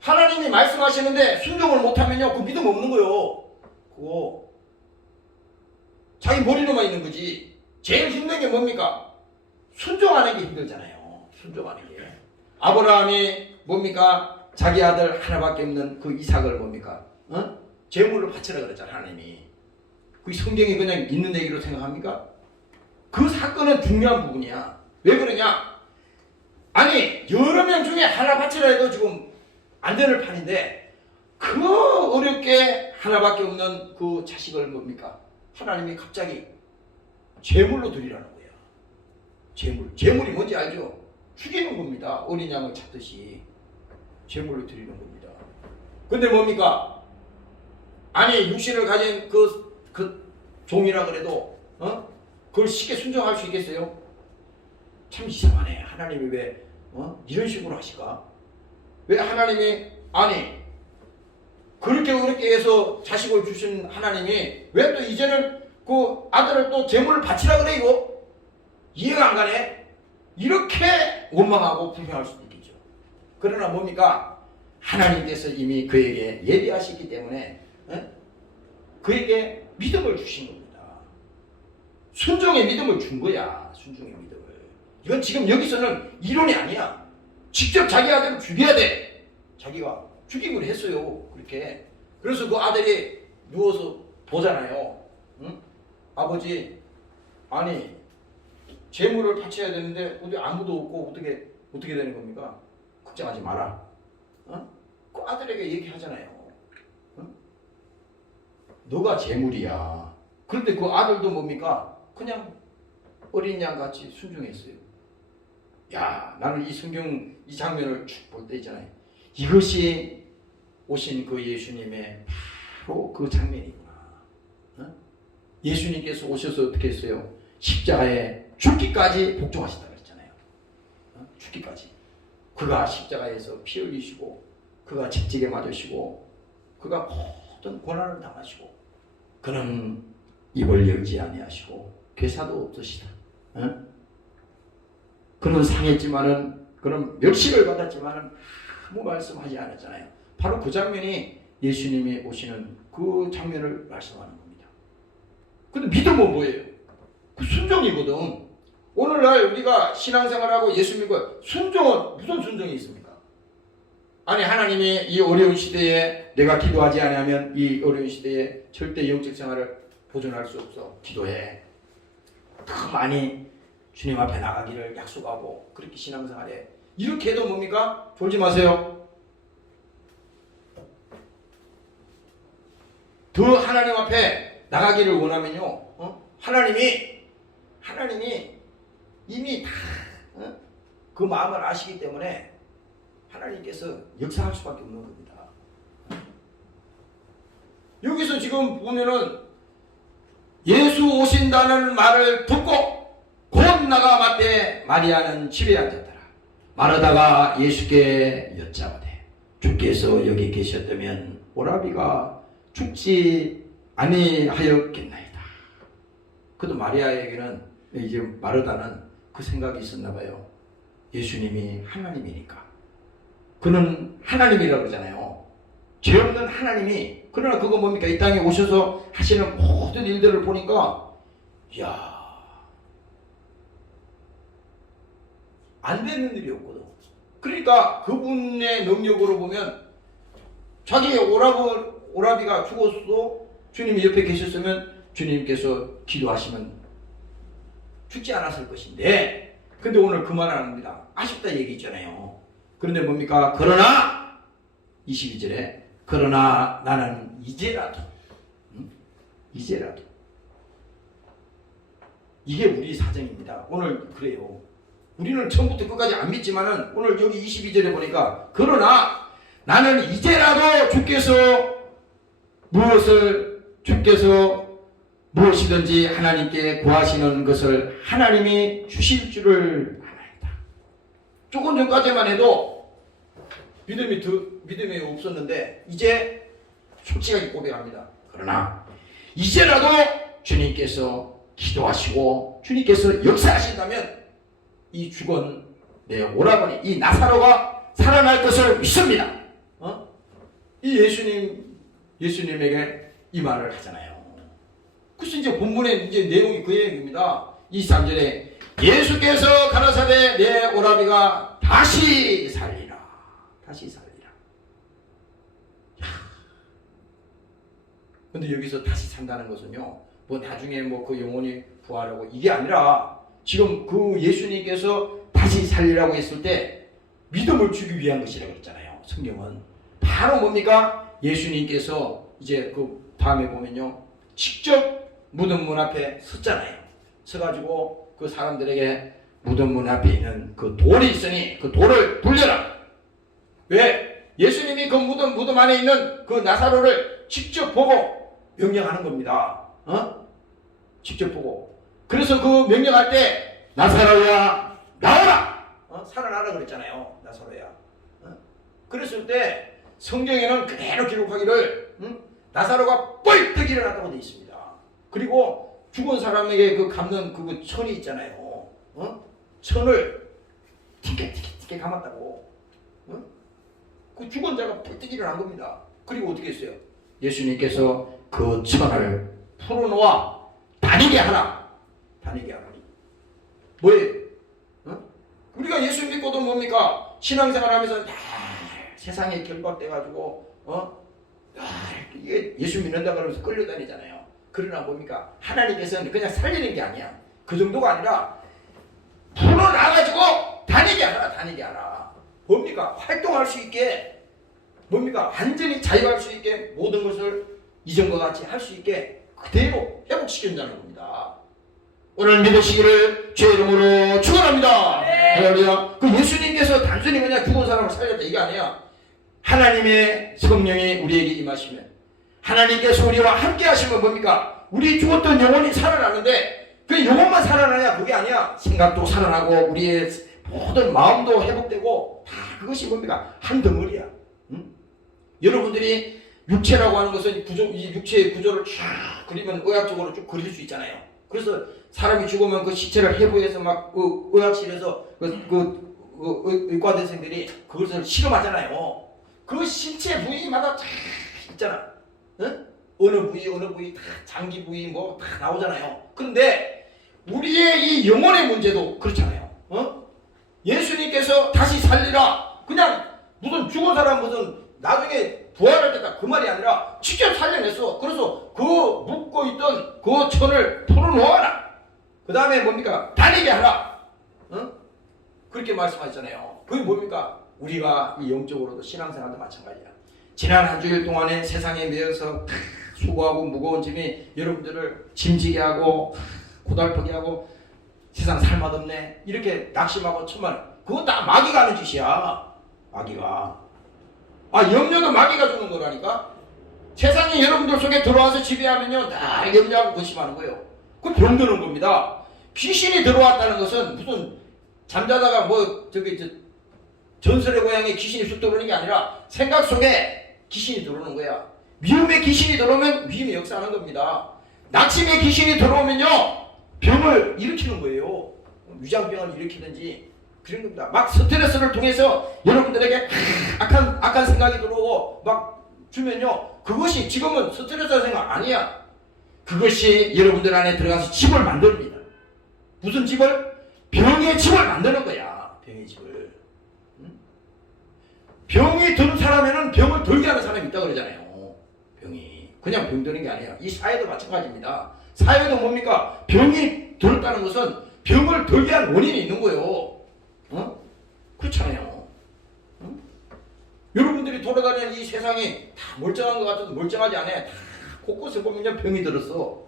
하나님이 말씀하시는데 순종을 못하면요 그 믿음 없는 거요. 그거 자기 머리로만 있는 거지. 제일 힘든 게 뭡니까? 순종하는 게 힘들잖아요. 순종하는 게. 아브라함이 뭡니까? 자기 아들 하나밖에 없는 그 이삭을 뭡니까? 제물로 바치라 그랬잖아 하나님이. 그 성경이 그냥 있는 얘기로 생각합니까? 그 사건은 중요한 부분이야. 왜 그러냐? 아니 여러 명 중에 하나 바치라 해도 지금 안 되는 판인데 그 어렵게 하나밖에 없는 그 자식을 뭡니까? 하나님이 갑자기 제물로 드리라는 거야. 제물이 뭔지 알죠? 죽이는 겁니다. 어린 양을 찾듯이 제물로 드리는 겁니다. 근데 뭡니까? 아니 육신을 가진 그 종이라 그래도 그걸 쉽게 순종할 수 있겠어요? 참 이상하네. 하나님이 왜 이런 식으로 하실까? 왜 하나님이 아니 그렇게 해서 자식을 주신 하나님이 왜 또 이제는 그 아들을 또 제물을 바치라 그래 이거? 이해가 안 가네. 이렇게 원망하고 불평할 수도 있겠죠. 그러나 뭡니까? 하나님께서 이미 그에게 예비하셨기 때문에 그에게 믿음을 주신 겁니다. 순종의 믿음을 준 거야. 순종의 믿음을. 이건 지금 여기서는 이론이 아니야. 직접 자기 아들을 죽여야 돼. 자기가 죽임을 했어요. 그렇게. 그래서 그 아들이 누워서 보잖아요. 응? 아버지, 아니 재물을 바쳐야 되는데 어디 아무도 없고 어떻게 되는 겁니까? 걱정하지 마라. 그 아들에게 얘기하잖아요. 너가 재물이야. 그런데 그 아들도 뭡니까? 그냥 어린 양 같이 순종했어요. 야, 나는 이 성경 이 장면을 쭉 볼 때 있잖아요. 이것이 오신 그 예수님의 바로 그 장면이구나. 예수님께서 오셔서 어떻게 했어요? 십자가에 죽기까지 복종하셨다 그랬잖아요. 죽기까지. 그가 십자가에서 피 흘리시고 그가 채찍에 맞으시고 그가 모든 고난을 당하시고 그는 입을 열지 아니하시고 괴사도 없으시다. 그는 상했지만은 그는 멸시를 받았지만은 아무 말씀하지 않았잖아요. 바로 그 장면이 예수님이 오시는 그 장면을 말씀하는 겁니다. 근데 믿음은 뭐예요? 그 순종이거든. 오늘날 우리가 신앙생활하고 예수 믿고 순종은 무슨 순종이 있습니까? 아니 하나님이 이 어려운 시대에 내가 기도하지 않으면 이 어려운 시대에 절대 영적 생활을 보존할 수 없어. 기도해. 더 많이 주님 앞에 나가기를 약속하고 그렇게 신앙생활해. 이렇게 해도 뭡니까? 졸지 마세요. 더 하나님 앞에 나가기를 원하면요. 하나님이 이미 다 그 마음을 아시기 때문에 하나님께서 역사할 수밖에 없는 겁니다. 여기서 지금 보면은 예수 오신다는 말을 듣고 곧 나가 맞대 마리아는 집에 앉았더라. 마르다가 예수께 여짜오되 주께서 여기 계셨다면 오라비가 죽지 아니하였겠나이다. 그래도 마리아에게는 이제 마르다는 그 생각이 있었나 봐요. 예수님이 하나님이니까. 그는 하나님이라고 그러잖아요. 죄 없는 하나님이. 그러나 그거 뭡니까? 이 땅에 오셔서 하시는 모든 일들을 보니까 이야 안 되는 일이 없거든. 그러니까 그분의 능력으로 보면 자기 오라비가 죽었어도 주님이 옆에 계셨으면 주님께서 기도하시면 죽지 않았을 것인데 근데 오늘 그 말을 합니다. 아쉽다 얘기 있잖아요. 그런데 뭡니까? 그러나 22절에 그러나 나는 이제라도 이게 우리 사정입니다. 오늘 그래요. 우리는 처음부터 끝까지 안 믿지만은 오늘 여기 22절에 보니까 그러나 나는 이제라도 주께서 무엇이든지 하나님께 구하시는 것을 하나님이 주실 줄을 아나이다. 조금 전까지만 해도 믿음이 없었는데 이제 솔직하게 고백합니다. 그러나 이제라도 주님께서 기도하시고 주님께서 역사하신다면 이 죽은 내 오라버니 이 나사로가 살아날 것을 믿습니다. 이 예수님에게 이 말을 하잖아요. 그래서 이제 본문의 이제 내용이 그 얘기입니다. 23절에 예수께서 가라사대 내 오라비가 다시 살리라. 근데 여기서 다시 산다는 것은요, 뭐 나중에 뭐 그 영혼이 부활하고 이게 아니라 지금 그 예수님께서 다시 살리라고 했을 때 믿음을 주기 위한 것이라고 그랬잖아요. 성경은 바로 뭡니까? 예수님께서 이제 그 다음에 보면요, 직접 무덤 문 앞에 섰잖아요. 서가지고 그 사람들에게 무덤 문 앞에 있는 그 돌이 있으니 그 돌을 불려라. 왜? 예수님이 그 무덤 안에 있는 그 나사로를 직접 보고 명령하는 겁니다. 직접 보고. 그래서 그 명령할 때 나사로야 나오라. 살아나라 그랬잖아요. 나사로야. 그랬을 때 성경에는 그대로 기록하기를 나사로가 뻘떡 일어났다고 되어 있습니다. 그리고 죽은 사람에게 그 감는 그 천이 있잖아요. 천을 팅게 감았다고. 그 죽은 자가 뻘떡 일어난 겁니다. 그리고 어떻게 했어요? 예수님께서 그 천을 풀어놓아 다니게 하라. 다니게 하라. 뭐예요? 우리가 예수 믿고도 뭡니까? 신앙생활 하면서 다 세상에 결박돼가지고 이게 예수 믿는다 그러면서 끌려다니잖아요. 그러나 뭡니까? 하나님께서는 그냥 살리는 게 아니야. 그 정도가 아니라 풀어놔가지고 다니게 하라. 다니게 하라. 뭡니까? 활동할 수 있게, 뭡니까? 완전히 자유할 수 있게 모든 것을 이전과 같이 할 수 있게 그대로 회복시킨다는 겁니다. 오늘 믿으시기를 주의 이름으로 축원합니다. 할렐루야. 그 예수님께서 단순히 그냥 죽은 사람을 살렸다 이게 아니야. 하나님의 성령이 우리에게 임하시면, 하나님께서 우리와 함께 하시면 뭡니까? 우리 죽었던 영혼이 살아나는데 그 영혼만 살아나냐? 그게 아니야. 생각도 살아나고 우리의 모든 마음도 회복되고 다 그것이 뭡니까? 한 덩어리야. 여러분들이 육체라고 하는 것은 이 육체의 구조를 쫙 그리면 의학적으로 쭉 그릴 수 있잖아요. 그래서 사람이 죽으면 그 시체를 해부해서 막 그 의학실에서 의과대생들이 그것을 실험하잖아요. 그 신체 부위마다 다 있잖아. 어느 부위 다 장기 부위 뭐 다 나오잖아요. 그런데 우리의 이 영혼의 문제도 그렇잖아요. 예수님께서 다시 살리라. 그냥 무슨 죽은 사람 무슨 나중에 부활할 때다 그 말이 아니라 직접 살려냈어. 그래서 그 묶고 있던 그 천을 풀어놓아라. 그 다음에 뭡니까? 다니게 하라. 그렇게 말씀하셨잖아요. 그게 뭡니까? 우리가 이 영적으로도 신앙생활도 마찬가지야. 지난 한 주일 동안에 세상에 매여서 수고하고 무거운 짐이 여러분들을 짐지게 하고 고달프게 하고 세상 살맛없네 이렇게 낙심하고 천만, 그거 다 마귀가 하는 짓이야. 마귀가. 염려도 마귀가 주는 거라니까. 세상이 여러분들 속에 들어와서 지배하면요 다 염려하고 근심하는 거예요. 그건 병드는 겁니다. 귀신이 들어왔다는 것은 무슨 잠자다가 전설의 고향에 귀신이 쑥 들어오는 게 아니라 생각 속에 귀신이 들어오는 거야. 미움의 귀신이 들어오면 미움이 역사하는 겁니다. 낙심의 귀신이 들어오면요 병을 일으키는 거예요. 위장병을 일으키든지 그런 겁니다. 막 스트레스를 통해서 여러분들에게 악한 생각이 들어오고 막 주면요 그것이 지금은 스트레스 생각 아니야. 그것이 여러분들 안에 들어가서 집을 만듭니다. 무슨 집을? 병의 집을 만드는 거야. 병의 집을. 병이 든 사람에는 병을 들게 하는 사람이 있다고 그러잖아요. 병이 그냥 병 드는 게 아니야. 이 사회도 마찬가지입니다. 사회도 뭡니까? 병이 들었다는 것은 병을 들게 한 원인이 있는 거예요. 그렇잖아요. 여러분들이 돌아다니는 이 세상이 다 멀쩡한 것 같아도 멀쩡하지 않아요. 다 곳곳에 보면 병이 들었어.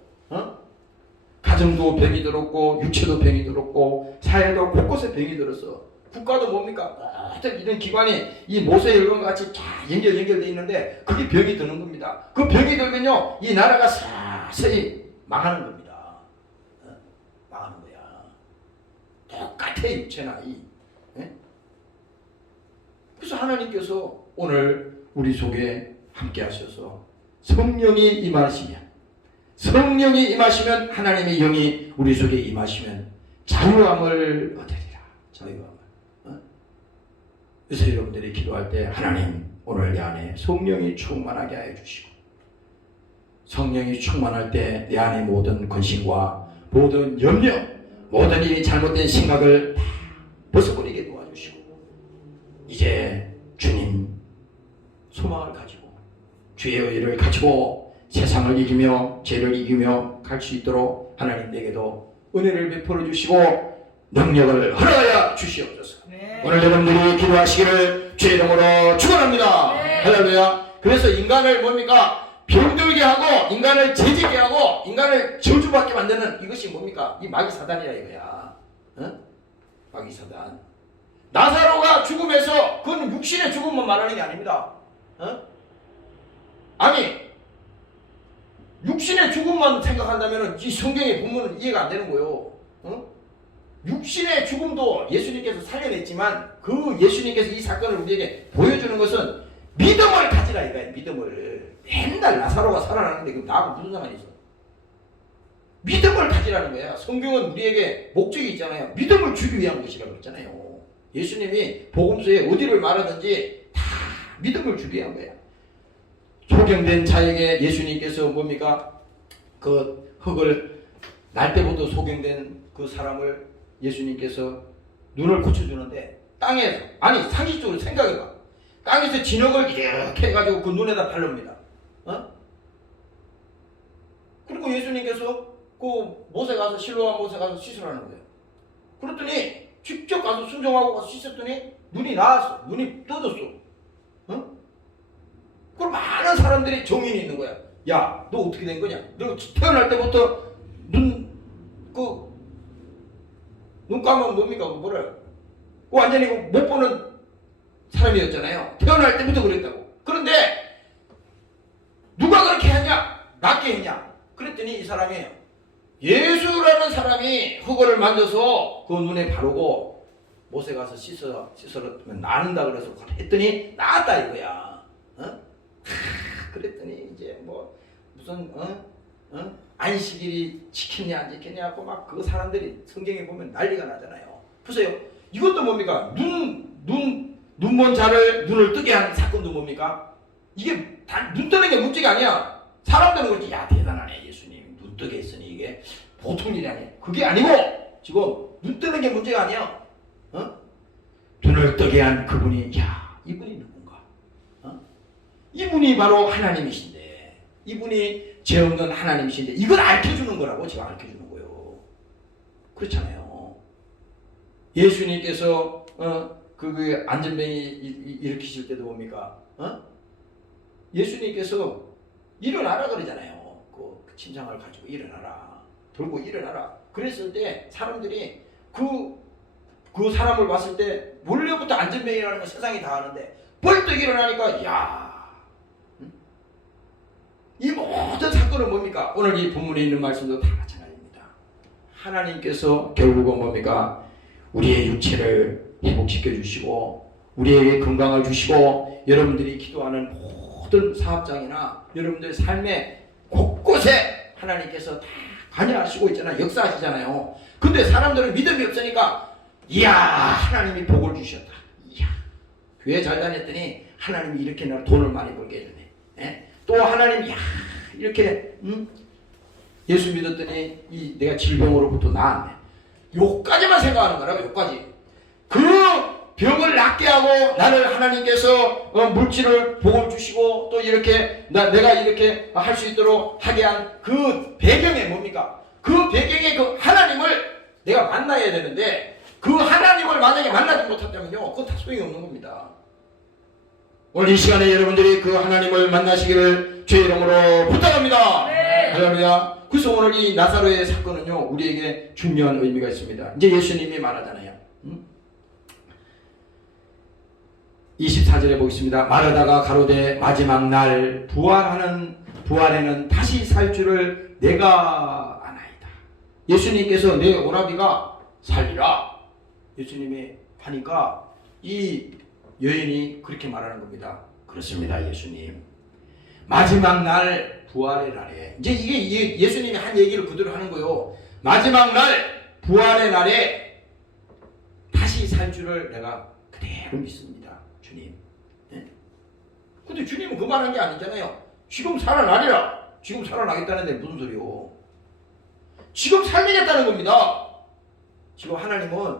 가정도 병이 들었고 육체도 병이 들었고 사회도 곳곳에 병이 들었어. 국가도 뭡니까? 모든 이런 기관이 이 모세혈관과 같이 쫙 연결되어 있는데 그게 병이 드는 겁니다. 그 병이 들면요 이 나라가 서서히 망하는 겁니다. 망하는 거야. 똑같아 육체나 그래서 하나님께서 오늘 우리 속에 함께 하셔서 성령이 임하시면 하나님의 영이 우리 속에 임하시면 자유함을 얻으리라. 자유함을. 그래서 여러분들이 기도할 때 하나님 오늘 내 안에 성령이 충만하게 하여 주시고 성령이 충만할 때 내 안에 모든 근심과 모든 염려 모든 이 잘못된 생각을 다 벗어버리게 도와주시고 이제 주님 소망을 가지고 주의 의를 가지고 세상을 이기며 죄를 이기며 갈 수 있도록 하나님 내게도 은혜를 베풀어 주시고 능력을 허락하여 주시옵소서. 오늘 여러분들이 기도하시기를 주의 이름으로 축원합니다. 할렐루야. 그래서 인간을 뭡니까? 병들게 하고 인간을 죄짓게 하고 인간을 저주받게 만드는 이것이 뭡니까? 이 마귀 사단이라 이거야. 마귀사단. 나사로가 죽음에서 그건 육신의 죽음만 말하는 게 아닙니다. 아니 육신의 죽음만 생각한다면 이 성경의 본문은 이해가 안 되는 거예요. 육신의 죽음도 예수님께서 살려냈지만 그 예수님께서 이 사건을 우리에게 보여주는 것은 믿음을 가지라 이거예요. 믿음을. 맨날 나사로가 살아나는데 그럼 나하고 무슨 상관이 있어? 믿음을 가지라는 거야. 성경은 우리에게 목적이 있잖아요. 믿음을 주기 위한 것이라고 그랬잖아요. 예수님이 복음서에 어디를 말하든지 다 믿음을 주기 위한 거야. 소경된 자에게 예수님께서 뭡니까? 그 흙을 날 때부터 소경된 그 사람을 예수님께서 눈을 고쳐주는데 땅에서, 아니 상식적으로 생각해봐. 땅에서 진흙을 이렇게 해가지고 그 눈에다 바릅니다. 그리고 예수님께서 그 못에 가서 실로암 못에 가서 씻으라는 거예요. 그랬더니 직접 가서 순종하고 가서 씻었더니 눈이 나았어. 눈이 떠졌어. 그럼 많은 사람들이 정인이 있는 거야. 야, 너 어떻게 된 거냐? 너 태어날 때부터 눈 감으면 뭡니까? 그 뭐래요? 완전히 못 보는 사람이었잖아요. 태어날 때부터 그랬다고. 그런데 누가 그렇게 했냐? 낫게 했냐? 그랬더니 이 사람이 예수라는 사람이 흙을 만져서 그 눈에 바르고 못에 가서 씻으면 나는다 그래서 했더니 나았다 이거야. 그랬더니 이제 뭐 무슨 안식일이 지켰냐 안 지켰냐 하고 막 그 사람들이 성경에 보면 난리가 나잖아요. 보세요. 이것도 뭡니까? 눈 먼 자를 눈을 뜨게 한 사건도 뭡니까? 이게 다 눈 뜨는 게 문제가 아니야. 사람들은 그렇지. 야 대단하네 예수님 눈 뜨게 했으니 이게 보통 일이 아니야. 그게 아니고 지금 눈 뜨는 게 문제가 아니야. 눈을 뜨게 한 그분이 야 이분이 누군가? 이분이 바로 하나님이신데 이분이 죄 없는 하나님이신데 이걸 알려주는 거라고 제가 알려주는 거예요. 그렇잖아요. 예수님께서 그 안전뱅이 일으키실 때도 뭡니까? 예수님께서 일어나라 그러잖아요. 그 침상을 가지고 일어나라. 들고 일어나라. 그랬을 때 사람들이 그 사람을 봤을 때 원래부터 안전뱅이라는 건 세상이 다 아는데 벌떡 일어나니까 야 이 모든 사건은 뭡니까? 오늘 이 본문에 있는 말씀도 다 마찬가지입니다. 하나님께서 결국은 뭡니까? 우리의 육체를 회복시켜 주시고 우리에게 건강을 주시고 여러분들이 기도하는 모든 사업장이나 여러분들의 삶의 곳곳에 하나님께서 다 관여하시고 있잖아요. 역사하시잖아요. 근데 사람들은 믿음이 없으니까 이야 하나님이 복을 주셨다. 이야 교회 잘 다녔더니 하나님이 이렇게 나 돈을 많이 벌게 해주네. 예? 또 하나님이 야 이렇게 예수 믿었더니 내가 질병으로부터 나았네. 요까지만 생각하는 거라고. 요까지. 그 병을 낫게 하고 나를 하나님께서 물질을 복을 주시고 또 이렇게 내가 이렇게 할 수 있도록 하게 한 그 배경에 뭡니까? 그 배경에 그 하나님을 내가 만나야 되는데 그 하나님을 만약에 만나지 못한다면요 그건 다 소용이 없는 겁니다. 오늘 이 시간에 여러분들이 그 하나님을 만나시기를 주의 이름으로 부탁합니다. 네. 할렐루야. 그래서 오늘 이 나사로의 사건은요 우리에게 중요한 의미가 있습니다. 이제 예수님이 말하잖아요. 24절에 보겠습니다. 말하다가 가로되 마지막 날 부활에는 다시 살 줄을 내가 아나이다. 예수님께서 내 오라비가 살리라. 예수님이 하니까 이 여인이 그렇게 말하는 겁니다. 그렇습니다 예수님. 마지막 날 부활의 날에 이제 이게 예수님이 한 얘기를 그대로 하는 거예요. 마지막 날 부활의 날에 다시 살 줄을 내가 그대로 믿습니다. 주님. 네? 근데 주님은 그 말한 게 아니잖아요. 지금 살아나리라. 지금 살아나겠다는데 무슨 소리요? 지금 살리겠다는 겁니다. 지금 하나님은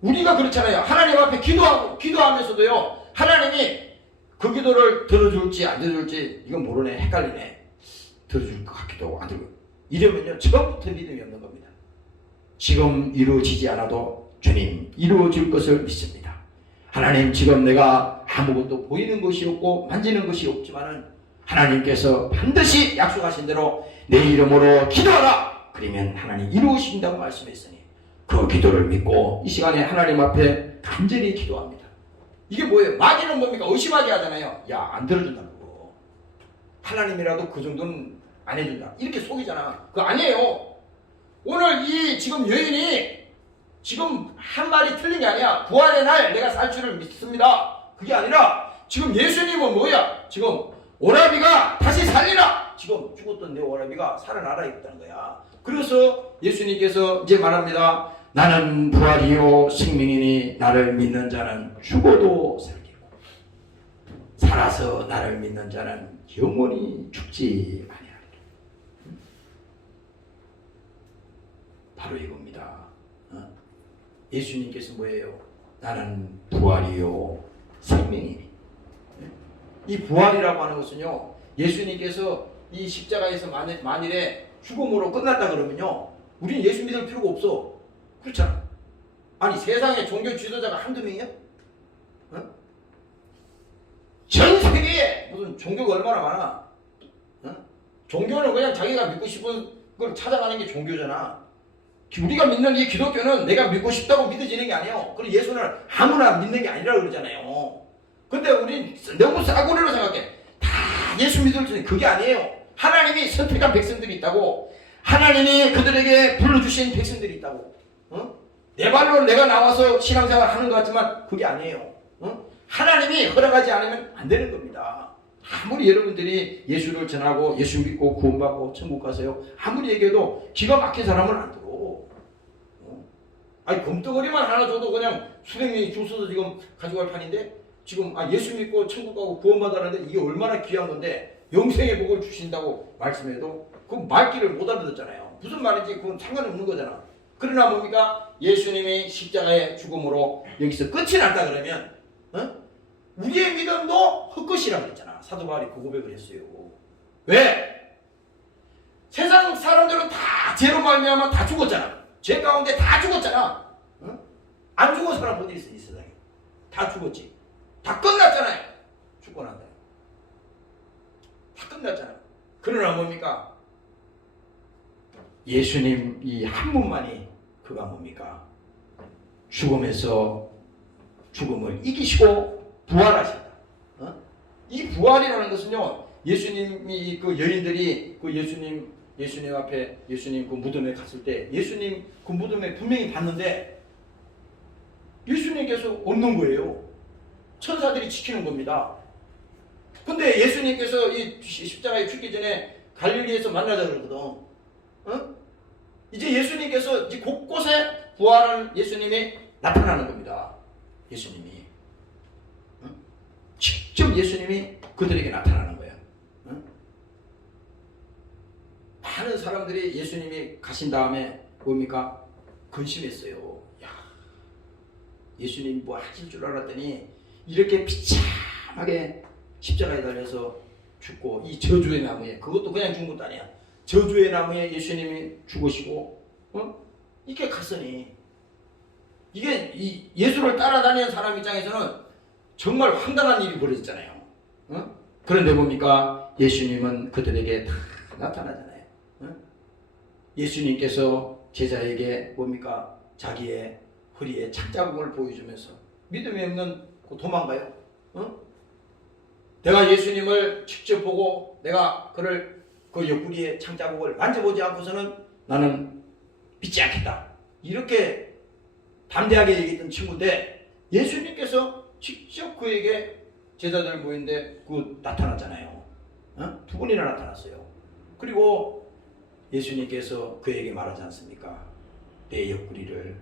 우리가 그렇잖아요. 하나님 앞에 기도하면서도요 하나님이 그 기도를 들어줄지 안 들어줄지 이건 모르네. 헷갈리네. 들어줄 것 같기도 하고 안 들고 이러면요 처음부터 믿음이 없는 겁니다. 지금 이루어지지 않아도 주님 이루어질 것을 믿습니다. 하나님 지금 내가 아무것도 보이는 것이 없고 만지는 것이 없지만은 하나님께서 반드시 약속하신 대로 내 이름으로 기도하라. 그러면 하나님 이루어진다고 말씀했으니 그 기도를 믿고 이 시간에 하나님 앞에 간절히 기도합니다. 이게 뭐예요? 마귀는 뭡니까? 의심하게 하잖아요. 야, 안 들어준다고. 하나님이라도 그 정도는 안 해준다. 이렇게 속이잖아. 그거 아니에요. 오늘 이 지금 여인이 지금 한 말이 틀린 게 아니야. 부활의 날 내가 살 줄을 믿습니다. 그게 아니라 지금 예수님은 뭐야? 지금 오라비가 다시 살리라. 지금 죽었던 내 오라비가 살아나라 있다는 거야. 그래서 예수님께서 이제 말합니다. 나는 부활이요 생명이니 나를 믿는 자는 죽어도 살리고 살아서 나를 믿는 자는 영원히 죽지 아니하리라. 바로 이겁니다. 예수님께서 뭐예요? 나는 부활이요 생명이니. 이 부활이라고 하는 것은요, 예수님께서 이 십자가에서 만일에 죽음으로 끝났다 그러면요, 우리는 예수 믿을 필요가 없어. 그렇잖아. 아니, 세상에 종교 지도자가 한두 명이야? 어? 전 세계에 무슨 종교가 얼마나 많아? 어? 종교는 그냥 자기가 믿고 싶은 걸 찾아가는 게 종교잖아. 우리가 믿는 이 기독교는 내가 믿고 싶다고 믿어지는 게 아니에요. 그리고 예수는 아무나 믿는 게 아니라고 그러잖아요. 근데 우린 너무 싸구려로 생각해. 다 예수 믿을 줄 그게 아니에요. 하나님이 선택한 백성들이 있다고. 하나님이 그들에게 불러주신 백성들이 있다고. 어? 내 발로 내가 나와서 신앙생활 하는 것 같지만 그게 아니에요. 어? 하나님이 허락하지 않으면 안 되는 겁니다. 아무리 여러분들이 예수를 전하고 예수 믿고 구원받고 천국 가세요. 아무리 얘기해도 기가 막힌 사람은 안 들어. 아니, 금덩어리만 하나 줘도 그냥 수백 명이 줄 서서 지금 가져갈 판인데, 지금 예수 믿고 천국 가고 구원받았는데 이게 얼마나 귀한 건데 영생의 복을 주신다고 말씀해도 그 말귀를 못 알아듣잖아요. 무슨 말인지 그건 상관없는 거잖아. 그러나 뭡니까? 예수님이 십자가의 죽음으로 여기서 끝이 났다 그러면 우리의 믿음도 헛것이라고 했잖아. 사도 바울이 그 고백을 했어요. 왜? 세상 사람들은 다 죄로 말미암아 다 죽었잖아. 죄 가운데 다 죽었잖아. 안 죽은 사람 어디 있어, 이 세상에? 다 죽었지. 다 끝났잖아요. 죽고 난다. 다 끝났잖아. 그러나 뭡니까? 예수님 이 한 분만이 그가 뭡니까? 죽음에서 죽음을 이기시고 부활하신다. 이 부활이라는 것은요, 예수님이 그 여인들이 그 예수님 앞에 예수님 그 무덤에 갔을 때 예수님 그 무덤에 분명히 봤는데 예수님께서 없는 거예요. 천사들이 지키는 겁니다. 근데 예수님께서 이 십자가에 죽기 전에 갈릴리에서 만나자 그러거든. 이제 예수님께서 이제 곳곳에 부활한 예수님이 나타나는 겁니다. 예수님이. 직접 예수님이 그들에게 나타나는 거예요. 많은 사람들이 예수님이 가신 다음에 뭡니까? 근심했어요. 야, 예수님 뭐 하실 줄 알았더니 이렇게 비참하게 십자가에 달려서 죽고 이 저주의 나무에, 그것도 그냥 죽은 것도 아니야. 저주의 나무에 예수님이 죽으시고 이렇게 갔으니 이게 이 예수를 따라다니는 사람 입장에서는 정말 황당한 일이 벌어졌잖아요. 그런데 뭡니까? 예수님은 그들에게 다 나타나잖아요. 예수님께서 제자에게 뭡니까? 자기의 허리에 착자국을 보여주면서 믿음이 없는 도망가요. 내가 예수님을 직접 보고 내가 그를 그 옆구리에 창자국을 만져보지 않고서는 나는 믿지 않겠다. 이렇게 담대하게 얘기했던 친구인데 예수님께서 직접 그에게 제자들 모인데 그 나타났잖아요. 두 분이나 나타났어요. 그리고 예수님께서 그에게 말하지 않습니까? 내 옆구리를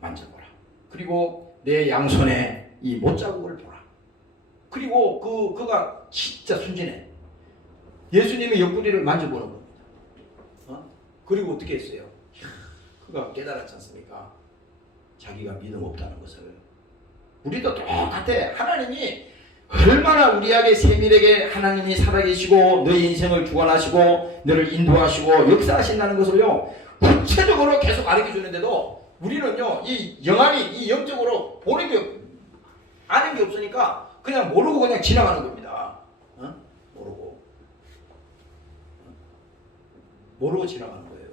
만져보라. 그리고 내 양손에 이 못자국을 보라. 그리고 그가 진짜 순진해. 예수님의 옆구리를 만져보는 겁니다. 그리고 어떻게 했어요? 그가 깨달았지 않습니까? 자기가 믿음 없다는 것을. 우리도 똑같아. 하나님이 얼마나 우리에게 세밀하게 하나님이 살아계시고 너의 인생을 주관하시고 너를 인도하시고 역사하신다는 것을요 구체적으로 계속 가르쳐주는데도 우리는요 이 영안이 이 영적으로 보는 게 아는 게 없으니까 그냥 모르고 그냥 지나가는 겁니다. 모르고 지나가는 거예요.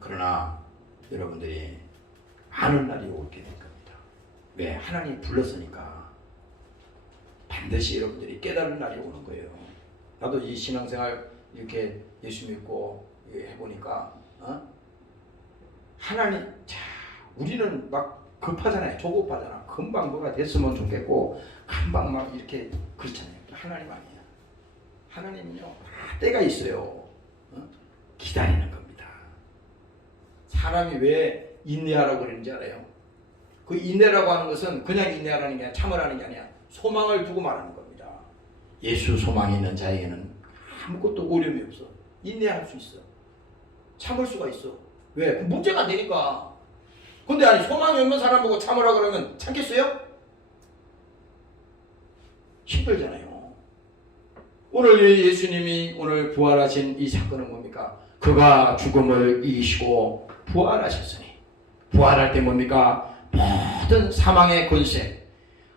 그러나 여러분들이 아는 날이 오게 될 겁니다. 왜? 하나님이 불렀으니까 반드시 여러분들이 깨달은 날이 오는 거예요. 나도 이 신앙생활 이렇게 예수 믿고 해보니까 하나님, 자, 우리는 막 급하잖아요. 조급하잖아. 금방 뭐가 됐으면 좋겠고 금방 막 이렇게 그렇잖아요. 하나님 아니야. 하나님은요 다 때가 있어요. 기다리는 겁니다. 사람이 왜 인내하라고 그러는지 알아요? 그 인내라고 하는 것은 그냥 인내하라는 게 아니라 참으라는 게 아니야. 소망을 두고 말하는 겁니다. 예수 소망이 있는 자에게는 아무것도 어려움이 없어. 인내할 수 있어. 참을 수가 있어. 왜? 문제가 안 되니까. 근데 아니 소망이 없는 사람 보고 참으라 그러면 참겠어요? 힘들잖아요. 오늘 예수님이 오늘 부활하신 이 사건은 뭡니까? 그가 죽음을 이기시고 부활하셨으니 부활할 때 뭡니까? 모든 사망의 권세,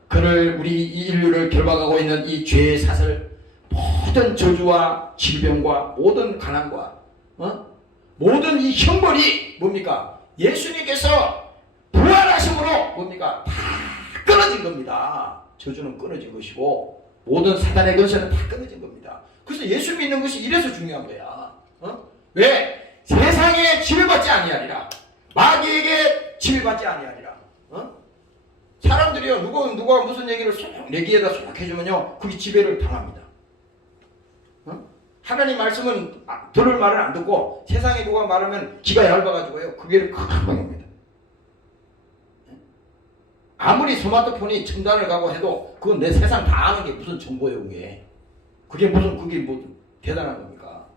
그를 우리 이 인류를 결박하고 있는 이 죄의 사슬, 모든 저주와 질병과 모든 가난과 모든 이 형벌이 뭡니까? 예수님께서 부활하심으로 뭡니까? 다 끊어진 겁니다. 저주는 끊어진 것이고 모든 사단의 권세는 다 끊어진 겁니다. 그래서 예수 믿는 것이 이래서 중요한 거야. 왜? 세상에 지배받지 아니하리라. 마귀에게 지배받지 아니하리라. 사람들이요 누가 무슨 얘기를 내 귀에다 쏙 해주면요 그게 지배를 당합니다. 하나님 말씀은 들을 말을 안 듣고 세상에 누가 말하면 귀가 얇아가지고요 그게 큰 방입니다. 아무리 스마트폰이 첨단을 가고 해도 그건 내 세상 다 아는 게 무슨 정보예요. 그게 뭐 대단한 겁니까?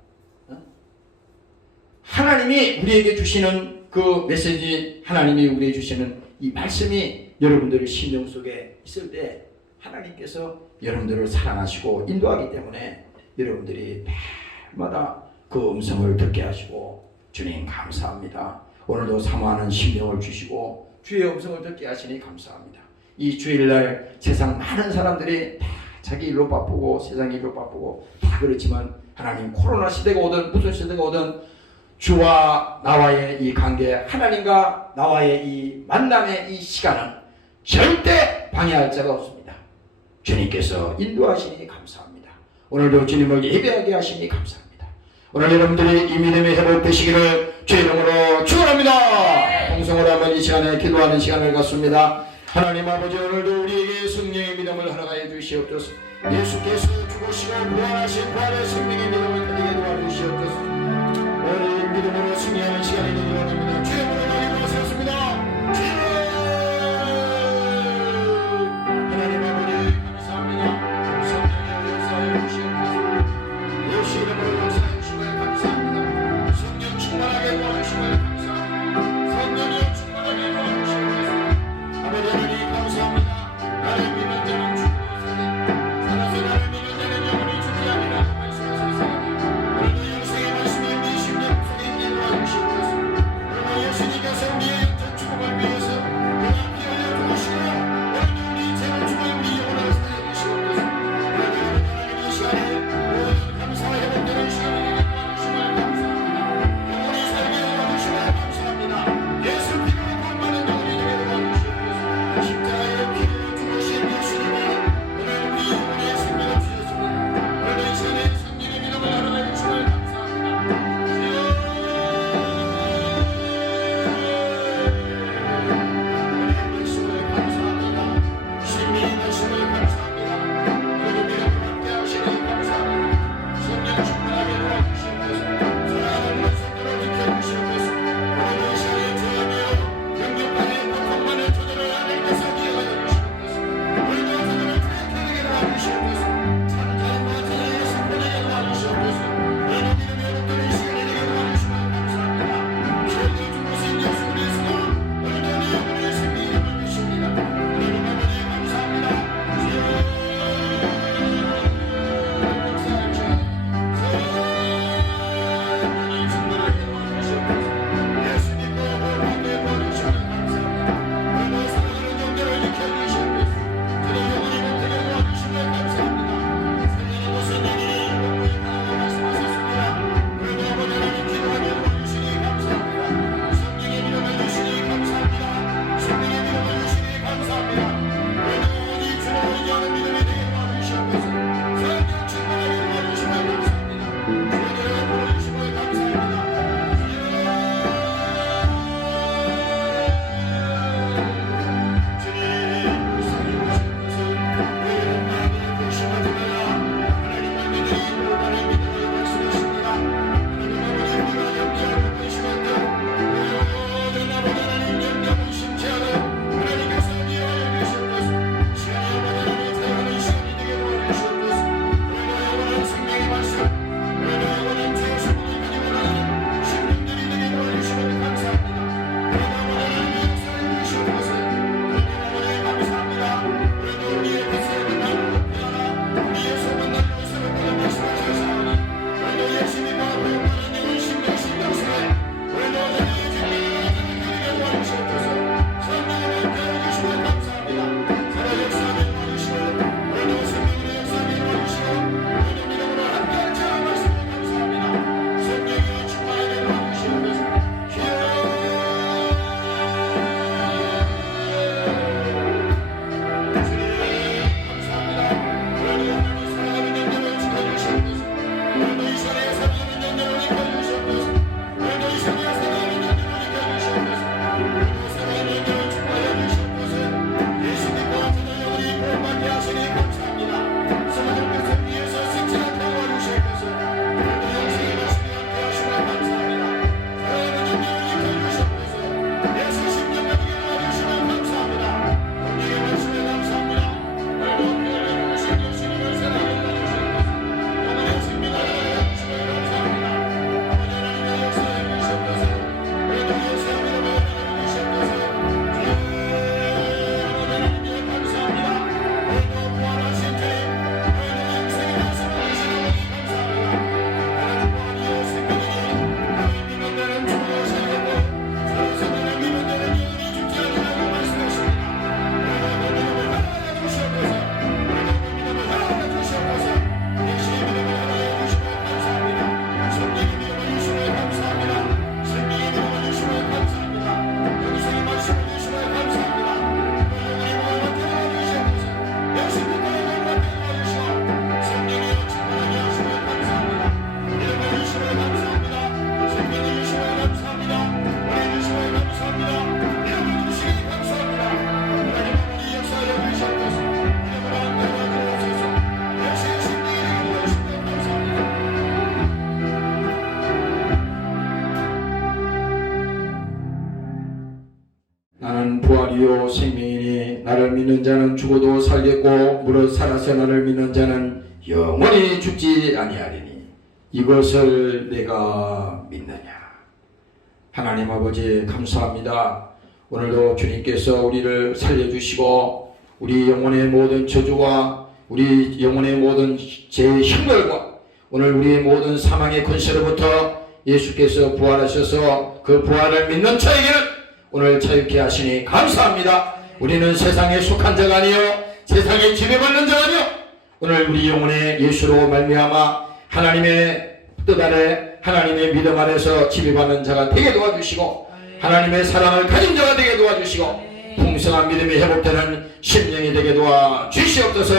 하나님이 우리에게 주시는 그 메시지, 하나님이 우리에게 주시는 이 말씀이 여러분들의 심령 속에 있을 때 하나님께서 여러분들을 사랑하시고 인도하기 때문에 여러분들이 매일마다 그 음성을 듣게 하시고 주님 감사합니다. 오늘도 사모하는 심령을 주시고 주의 음성을 듣게 하시니 감사합니다. 이 주일날 세상 많은 사람들이 다 자기 일로 바쁘고 세상 일로 바쁘고 다 그렇지만 하나님 코로나 시대가 오든 무슨 시대가 오든 주와 나와의 이 관계, 하나님과 나와의 이 만남의 이 시간은 절대 방해할 자가 없습니다. 주님께서 인도하시니 감사합니다. 오늘도 주님을 예배하게 하시니 감사합니다. 오늘 여러분들이 이 믿음의 회복 되시기를 주의 이름으로 축원합니다. 동성으로 한번 이 시간에 기도하는 시간을 갖습니다. 하나님 아버지, 오늘도 우리에게 성령의 믿음을 허락하여 주시옵소서. 예수께서 죽으시고 부활하신 부활의 생명의 믿음을 가지게 도와주시옵소서. 오늘 믿음으로 승리하는 시간이 되기를 원합니다. 주의 이름으로 기도하셨습니다. 하나님 아버지 감사합니다. 성령의 역사에 주시옵소서. 예수 이름으로 역사해 주시고 감사합니다. 성령 충만하게 도와주시고 감사합니다. 성령이 충만하게 도와주시옵소서. 아버지 하나님 감사합니다. 나를 믿는 자는 죽고 살아서 나를 믿는 자는 영원히 죽지 아니라 말씀하소서. 오늘도 영생의 말씀을 우리 심령 속에 있게 도와주시옵소서. 오늘도 예수님께서 우리의 영적 죽음을 위해서 그가 피 흘려 죽으시고 오늘도 우리 죄를 죽어 우리 영혼을 살려 주시옵소서. 오늘도 하나님 이 시간에 모든 감사와 회복되는 시간이 되게 도와주시고 감사합니다. 영혼이 살게 도와주시고 감사합니다. 예수 피로 구원받는 영혼이 되게 도와주시옵소서. 십자가의 피로 죽으신 예수님이 오늘 우리 영혼의 생명을 나를 믿는 자는 죽어도 살겠고 무릇 살아서 나를 믿는 자는 영원히 죽지 아니하리니 이것을 내가 믿느냐. 하나님 아버지 감사합니다. 오늘도 주님께서 우리를 살려주시고 우리 영혼의 모든 저주와 우리 영혼의 모든 죄의 형벌과 오늘 우리의 모든 사망의 권세로부터 예수께서 부활하셔서 그 부활을 믿는 자에게는 오늘 자유케 하시니 감사합니다. 우리는 세상에 속한 자가 아니요 세상에 지배받는 자가 아니요 오늘 우리 영혼의 예수로 말미암아 하나님의 뜻 아래 하나님의 믿음 아래서 지배받는 자가 되게 도와주시고 하나님의 사랑을 가진 자가 되게 도와주시고 풍성한 믿음이 회복되는 심령이 되게 도와주시옵소서.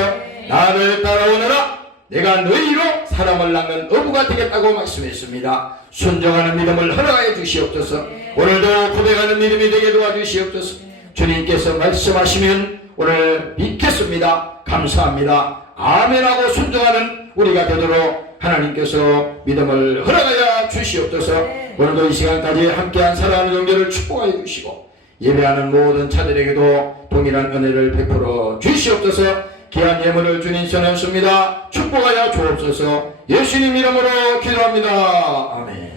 나를 따라오너라 내가 너희로 사람을 낳는 어부가 되겠다고 말씀했습니다. 순종하는 믿음을 허락하여 주시옵소서. 오늘도 고백하는 믿음이 되게 도와주시옵소서. 주님께서 말씀하시면 오늘 믿겠습니다. 감사합니다. 아멘하고 순종하는 우리가 되도록 하나님께서 믿음을 허락하여 주시옵소서. 오늘도 이 시간까지 함께한 사랑하는 영계를 축복하여 주시고 예배하는 모든 자들에게도 동일한 은혜를 베풀어 주시옵소서. 귀한 예물을 주님 손에 얹습니다. 축복하여 주옵소서. 예수님 이름으로 기도합니다. 아멘.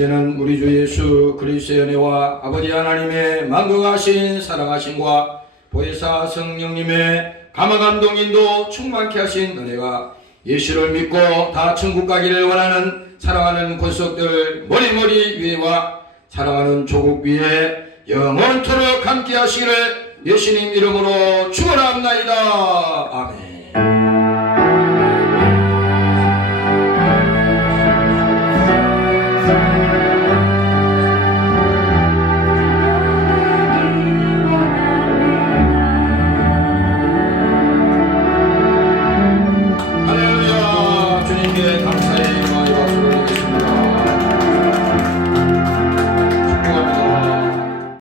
이제는 우리 주 예수 그리스도의 은혜와 아버지 하나님의 만극하신 사랑하심과 보혜사 성령님의 감화감동 인도 충만케 하신 은혜가 예수를 믿고 다 천국 가기를 원하는 사랑하는 권속들 머리머리 위에와 사랑하는 조국 위에 영원토록 함께 하시기를 예수님 이름으로 축원합나이다.